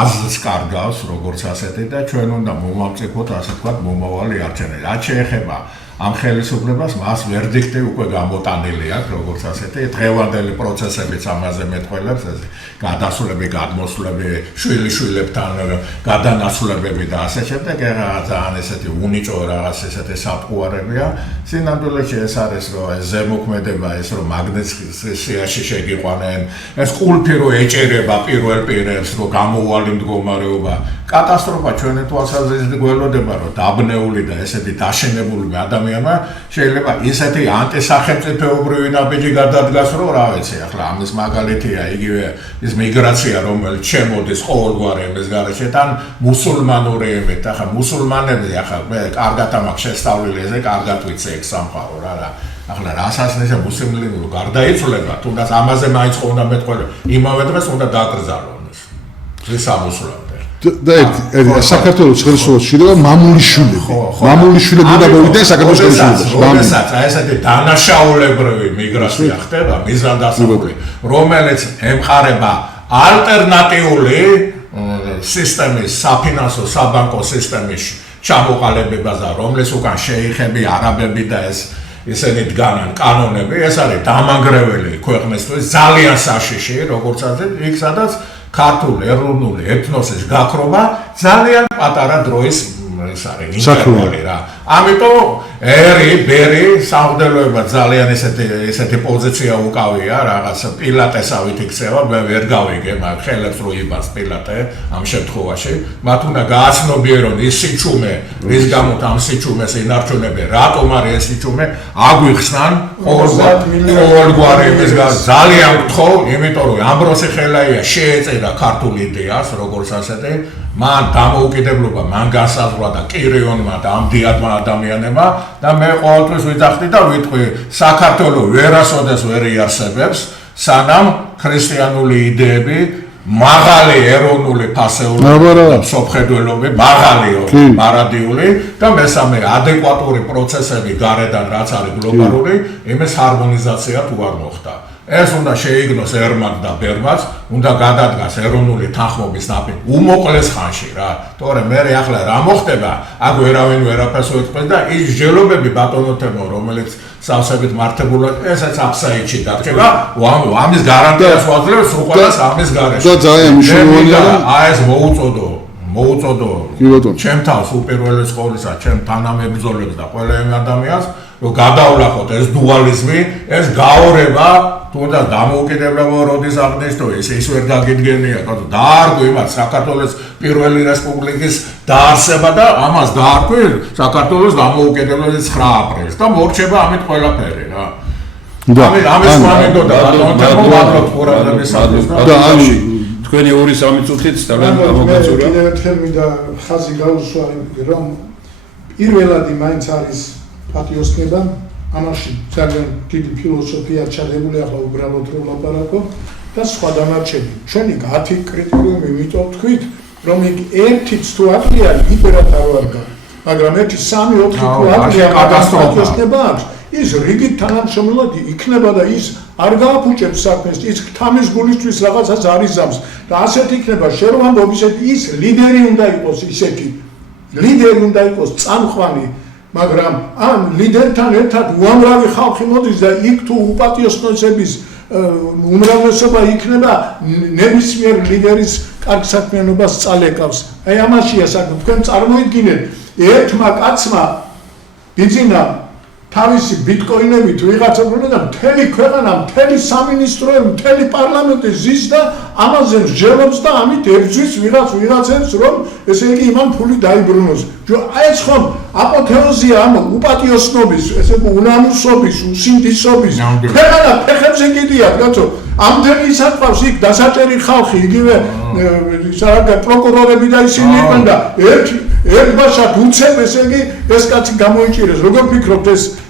აზრს კარგავს, როგორც ასეთი და ჩვენ უნდა მომამწიფოთ, ასე ვთქვათ, მომავალი არჩევნები. რაც შეეხება ამ ხელისუფლებას მას ვერდიქტი უკვე გამოტანილი აქვს როგორც ასეთი დღევანდელი პროცესებიც ამაზე მეტყველებს ეს გადასვლები, გადმოსვლები, შვილიშვილებთან გადანაცვლებები და ასე შემდეგ ძალიან ესეთი უნიჭო რაღაც ესეთი საფუარებია სინამდვილეში ეს არის რომ ეს ზემოქმედება ეს რომ მაგნეტის სიაში შეგიყვანენ ეს ყულფი რო ეჭერება პირველ პირებს რომ გამოუვალი მდგომარეობა კატასტროფა ჩვენი თვალსაზრისით გველოდება რომ დაბნეული და ესეთი დაშენებული ადამიანმა შეიძლება ისეთი ანტისახელმწიფოებრივი ნაბიჯი გადადგას რომ რა ვიცი ახლა ამის მაგალითია იგივე ის მიგრაცია რომელიც შემოდის ყოველგვარი იმის გარეშე თან მუსულმანური ემეთ ახლა მუსულმანები ახლა მე კარგად ამაქვს შესწავლილი ესე კარგად ვიცი ეგ სამყარო რა ახლა რასაც ესე მუსლიმები გარდაიცვლება თუნდაც ამაზე მაინც უნდა მეტყველო იმავე დღეს უნდა დაკრძალონ ეს სამოსულამდე და საქართველოს ხელისუფლებას შეიძლება მამულიშვილები უნდა მოვიდნენ საქართველოს ხელისუფლებაში. რომელსაც ესეთი დანაშაულებრივი მიგრაცია ხდება მიზანდასახული, რომელიც ემყარება ალტერნატიული სისტემის, საფინანსო, საბანკო სისტემის ჩამოყალიბებას და რომლის უკან შეიხები, არაბები და ესენი დგანან კანონები, ეს არის დამანგრეველი ქვეყნისთვის ძალიან საშიში, როგორც ასე, იქ სადაც ქართული ეროვნული ეთნოსის გაქრობა ძალიან პატარა დროის ეს არის ინტერვალი რა. ამიტომ ბერი სამღვდელოება ძალიან ესეთი პოზიცია უკავია რაღაც პილატესავით იქცევა მე ვერ გავიგე მაგ ხელებს რო იბას პილატე ამ შემთხვევაში მათ უნდა გააცნობიერონ ის სიჩუმე რის გამოც ამ სიჩუმეს ინარჩუნებენ რატომ არის ეს სიჩუმე აგვიხსნან ყოველგვარი იმის ძალიან გთხოვ იმიტომ რომ ამბროსი ხელაია შეეწერა ქართულ იდეას როგორც ასეთი მან დამოუკიდებლობა მან გასაზღვრა და კირიონმა და ამდიადმა ადამიანებმა და მე ყოველთვის ვიძახდი და ვიტყვი საქართველოს ვერასოდეს ვერ იარსებებს სანამ ქრისტიანული იდეები მაღალი ეროვნული ფასეულობები და სოფხედველობები მაღალიო პარადიული და მესამე ადეკვატური პროცესები გარედან რაც არის გლობალური იმის ჰარმონიზაცია თუ არ მოხდა ეს უნდა შეიგნოს ერმად და ბერმაც, უნდა გადადგას ეროვნული თანხმობის ნაბიჯი უმოკლეს ხანში რა. თორემ მე ახლა რა მოხდება, აქ ვერავინ ვერაფერს უერთმეს და ის ჯელობები ბატონოთებო, რომელიც სავსებით მართებულად ესაც აფსაიდში დარჩება, ამის გარანტიას ვაძლევს უყურეს ამის გარეშე. და ძალიან მნიშვნელოვანია აი ეს მოუწოდო ჩემ თავს უპირველეს ყოვლისა, ჩემ თანამებრძოლებს და ყველა იმ ადამიანს რომ გადავლახოთ ეს დუალიზმი, ეს გაორება, თუნდაც დამოუკიდებლობა როდის აღნიშნეს, თუ ეს ვერ დაგიდგენია, თორემ დაარღვი მათ საქართველოს პირველი რესპუბლიკის დაარსება და ამას დაარქვი საქართველოს დამოუკიდებლობის 9 აპრილს და მორჩება ამით ყველაფერი რა. ამის მომენტოდა ბატონო ყურადღების საფუძვლად და თქვენი 2-3 წუთით ძალიან გამოგეცურა. კიდევ ერთხელ მინდა ხაზი გაუსვა რომ პირველადი მაინც არის პატიოსნება, ამაში ძალიან დიდი ფილოსოფია ჩადებული, ახლა უბრალოდ რომ ლაპარაკობ და სხვა დანარჩენი. ჩვენი 10 კრიტერიუმი მიტოვ თქვით, რომ იქ ერთიც თუ აკლია ლიდერად არ ვარ გა. მაგრამ 1, 3, 4 თუ აკლია პატიოსნება აქვს, ის რიგით თანამშრომლად იქნება და ის არ გააფუჭებს საქმეს, ის თამის გულისთვის რაღაცას არიზამს და ასეთ იქნება შენ ვამბობ ისეთი ის ლიდერი უნდა იყოს ისეთი. ლიდერი უნდა იყოს წამყვანი, მაგრამ ამ ლიდერთან ერთად უამრავი ხალხი მოდის და იქ თუ უპატიოსნოსების უმრავლესობა იქნება ნებისმიერ ლიდერის კარგ საქმიანობას წალეკავს. აი ამაშია საქმე. თქვენ წარმოიდგინეთ, ერთმა კაცმა ბიზნესმა თავისი ბიტკოინებით ვიღაცა უნდა და მთელი ქვეყანა, მთელი სამინისტროები, მთელი პარლამენტი ზის და ამაზე მსჯელობს და ამით ებრძვის ვიღაცებს, რომ ესე იგი იმან ფული დაიბრუნოს. აი ეს ხომ აპოთეოზია ამ უპატიოსნობის, ესე იგი უნამუსობის, უსინდისობის. ქვეყანა ფეხებზე კიდია, კაცო. ამდენი ისაკავს იქ დასაჭერი ხალხი, იგივე საგა პროკურორები და ისინი იყვნენ და ერთბაშად უცებ ესე იგი ეს კაცი გამოიჭირეს. როგორ ფიქრობთ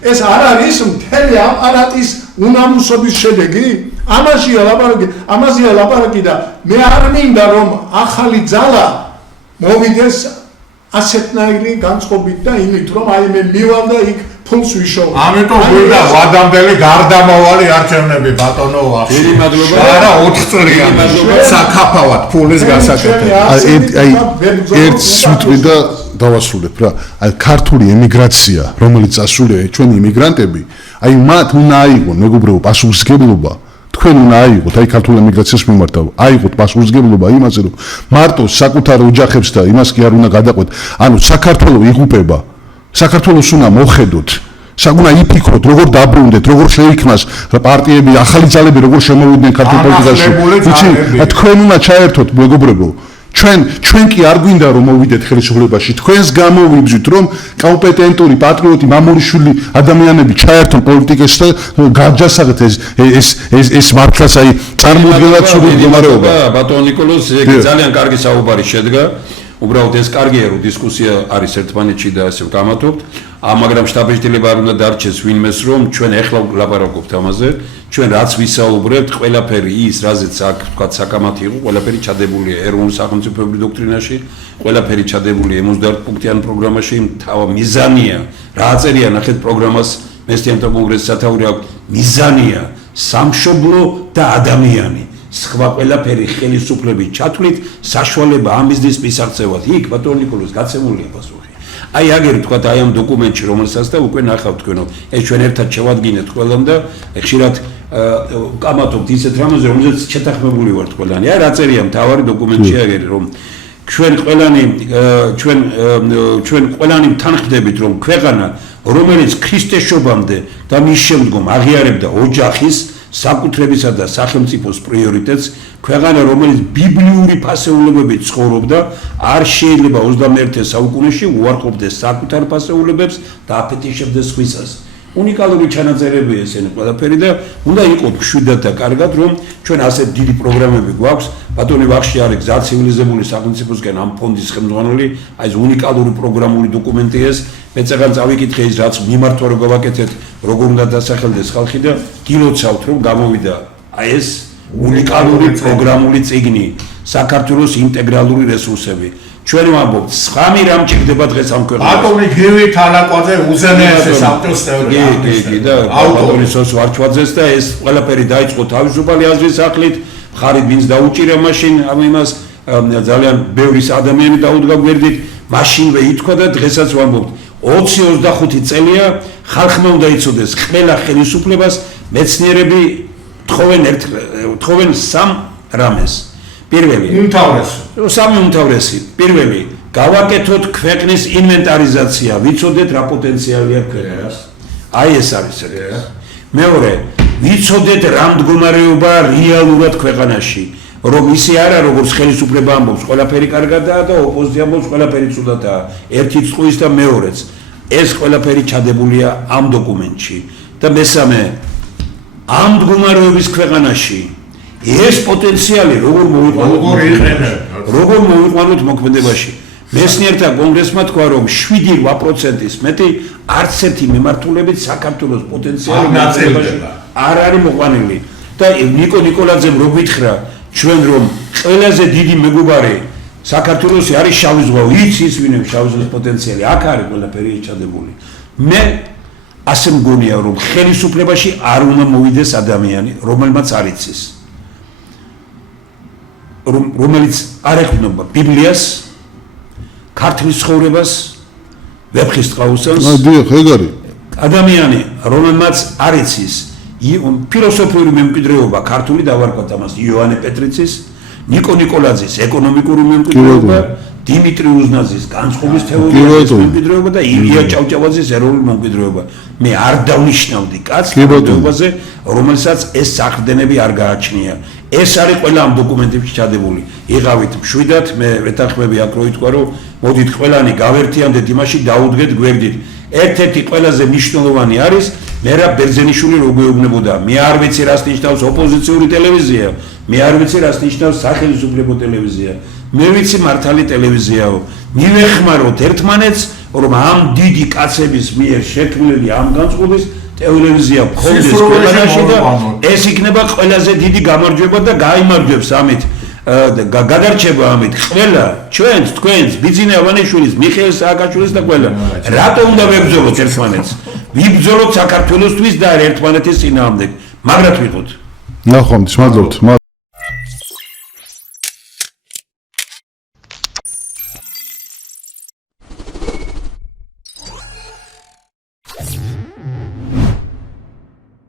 ეს არ არის მთელი აპარატის უნამუსობის შედეგი? ამაზეა ლაპარაკი და მე არ მინდა რომ ახალი ძალა მოვიდეს ასეთნაირი განწყობით და იმით რომ აი მე მივალ და იქ ფულს ვიშოვ. ამიტომ გვინდა ვადამდელი გარდამავალი არჩევნები ბატონო ვახში. დიდი მადლობა. არა 4 წლიანი საკაფავად ფულის გასაკეთებლად. აი ერთს ვიტყვი და დავასრულებ რა. აი ქართული ემიგრაცია, რომელიც წასულია ჩვენი იმიგრანტები, აი მათ უნდა აიღონ მეგობრებო პასუხისმგებლობა. თქვენ უნდა აიღოთ, აი ქართული ემიგრაციის მიმართ აიღოთ პასუხისმგებლობა იმაზე, რომ მარტო საკუთარ ოჯახებს და იმას კი არ უნდა გადაყვეთ. ანუ საქართველო იღუპება. საქართველოს უნდა მოხედოთ. უნდა იფიქროთ, როგორ დაბრუნდეთ, როგორ შეიქმნას პარტიები, ახალი ძალები როგორ შემოვიდნენ ქართულ პოლიტიკაში. იცი, თქვენ უნდა ჩაერთოთ მეგობრებო. ჩვენ კი არ გვინდა რომ მოვიდეთ ხელისუფლებაში, თქვენს გამოვიბრძვით რომ კომპეტენტური პატრიოტი მამულიშვილი ადამიანები ჩაერთონ პოლიტიკაში და გაჯასახეთ ეს მართლაც აი წარმოუდგენლად ცუდი მდგომარეობა. ბატონ ნიკოლოზ, ძალიან კარგი საუბარი შედგა. უბრალოდ ეს კარგია რომ დისკუსია არის ერთმანეთში და ასე ვგამათობთ. მაგრამ შტაბ-ბიჭდილება არ უნდა დარჩეს ვინმეს რომ ჩვენ ეხლა ვლაპარაკობთ ამაზე. ჩვენ რაც ვისაუბრებთ, ყველაფერი ის, რაზეც აქ თქვა საკამათი იყო, ყველაფერი ჩადებულია ეროვნულ სახელმწიფოებრივ დოქტრინაში, ყველაფერი ჩადებულია 70 პუნქტიან პროგრამაში. მიზანია, რა აწერია ნახეთ პროგრამას, მესტიანთა კონგრესის სათაური აქვს, მიზანია სამშობლო და ადამიანი. სხვა ყველაფერი ხელისუფლების ჩათვლით საშუალება ამ ბიზნეს მისაღწევად. იქ ბატონ ნიკოლოზ გაცემულია პასუხი. აი აგერ თქვა აი ამ დოკუმენტში რომელსაც და უკვე ნახავთ თქვენო ეს ჩვენ ერთად შევადგინეთ ყველამ და ხშირად კამათობთ ისეთ რამოზე რომელზეც შეთანხმებული ვართ ყველანი. აი რა წერია მთავარი დოკუმენტში აგერ რომ ჩვენ ყველანი თანხმდებით რომ ქვეყანა რომელიც ქრისტესობამდე და მის შემდგომ აღიარებდა ოჯახის საკუთრებისა და სახელმწიფოს პრიორიტეტს, ქვეყანა რომელიც ბიბლიური ფასეულებებით ცხოვრობდა, არ შეიძლება 21 საუკუნეში უარყოფდეს საკუთარ ფასეულებებს და აფეთიშებდეს სხვისას. უნიკალური ჩანაწერებია ესენი ყველაფერი და უნდა იყოს მშვიდად და კარგად რომ ჩვენ ასეთ დიდი პროგრამები გვაქვს. ბატონი ვახში არის გზა ცივილიზებული სახელმწიფოსკენ ამ ფონდის ხელმძღვანელი, აი ეს უნიკალური პროგრამული დოკუმენტია ეს. მე წეგან წავიკითხე ის რაც მიმართვა რო გავაკეთეთ, როგორ უნდა დასახელდეს ხალხი და გილოცავთ რომ გამოვიდა აი ეს უნიკალური პროგრამული წიგნი საქართველოს ინტეგრალური რესურსები. ჩვენ ვამბობთ, სხვა მირამ ჭირდება დღეს ამ ქვეყანას. ბატონი გივი თალაკვაძე უზენაესი საბჭოს წევრი. კი და ბატონი სოს ვარჩვაძეს და ეს ყველაფერი დაიწყო თავისუფალი აზრის ახლით, მხარით ვინც დაუჭირა მაშინ ამ იმას ძალიან ბევრი ადამიანი დაუდგა გვერდით, მაშინვე ითქვა და დღესაც ვამბობთ 20-25 წელია ხალხმა უნდა იცოდეს ყველა ხელისუფლებას მეცნიერები თხოვენ სამ რამეს. პირველი სამი უმთავრესი. პირველი გავაკეთოთ ქვეყნის ინვენტარიზაცია, ვიცოდეთ რა პოტენციალი აქვს ქვეყანას. აი ეს არის ეს. მეორე, ვიცოდეთ რა მდგომარეობა რეალურად ქვეყანაში, რომ ისე არა როგორც ხელისუფლება ამბობს, ყველაფერი კარგადაა და ოპოზიცია ამბობს, ყველაფერი ცუდადაა. ერთი წყვის და მეორეც. ეს ყველაფერი ჩადებულია ამ დოკუმენტში. და მესამე, ამ მდგომარეობის ქვეყანაში ეს პოტენციალი როგორ მოვიყვანოთ მოქმედებაში. მეცნიერთა კონგრესმა თქვა, რომ 7-8%-ის მეტი არც ერთი მიმართულებით საქართველოს პოტენციალი მოქმედებაში არ არის მოყვანილი. და ნიკო ნიკოლაძემ რო გითხრა, ჩვენ რომ ყველაზე დიდი მეგობარი საქართველოსი არის შავი ზღვა, იცის ვინმე შავი ზღვის პოტენციალი, აქ არის ყველაფერი ჩადებული. მე ასე მგონია, რომ ხელისუფლებაში არ უნდა მოვიდეს ადამიანი, რომელმაც არ იცის. რომელიც არ ეყრდნობა ბიბლიას, ქართლის ცხოვრებას, ვეფხის ტყაოსანს. დიახ, ეგ არის. ადამიანი, რომელმაც არ იცის ფილოსოფიური მემკვიდრეობა, ქართული დავარქვათ ამას იოანე პეტრიცის, ნიკო ნიკოლაძის ეკონომიკური მემკვიდრეობა, დიმიტრი უზნაძის განწყობის თეორიის მემკვიდრეობა და ილია ჭავჭავაძის ეროვნული მემკვიდრეობა. მე არ დავნიშნავდი კაცს მემკვიდრეობაზე, რომელსაც ეს საყრდენები არ გააჩნია. ეს არის ყველა ამ დოკუმენტებში ჩადებული. იღავით მშვიდად, მე ვეთანხმები აქ რო ითქვა, რომ მოდით ყველანი გავერთიანდეთ იმაში, დაუდგეთ გვერდით. ერთ-ერთი ყველაზე მნიშვნელოვანი არის მერაბ ბერძენიშვილი რო გვეუბნებოდა. მე არ ვიცი რას ნიშნავს ოპოზიციური ტელევიზია, მე არ ვიცი რას ნიშნავს სახელმწიფო ტელევიზია. მე ვიცი მართალი ტელევიზიაო. მივეხმაროთ ერთმანეთს, რომ ამ დიდი კაცების მიერ შეთქმული ამ განწყობის ტელევიზია გქონდეს ქვეყანაში და ეს იქნება ყველაზე დიდი გამარჯვება და გაიმარჯვებს ამით გადარჩება ამით ყველა ჩვენს თქვენს ბიძინა ავანიშვილის მიხეილ სააკაშვილის და ყველა რატომ უნდა ვებრძოლოთ ერთმანეთს ვიბრძოლოთ საქართველოსთვის და ერთმანეთის წინააღმდეგ მაგრად ვიყოთ ნახავთ მადლობთ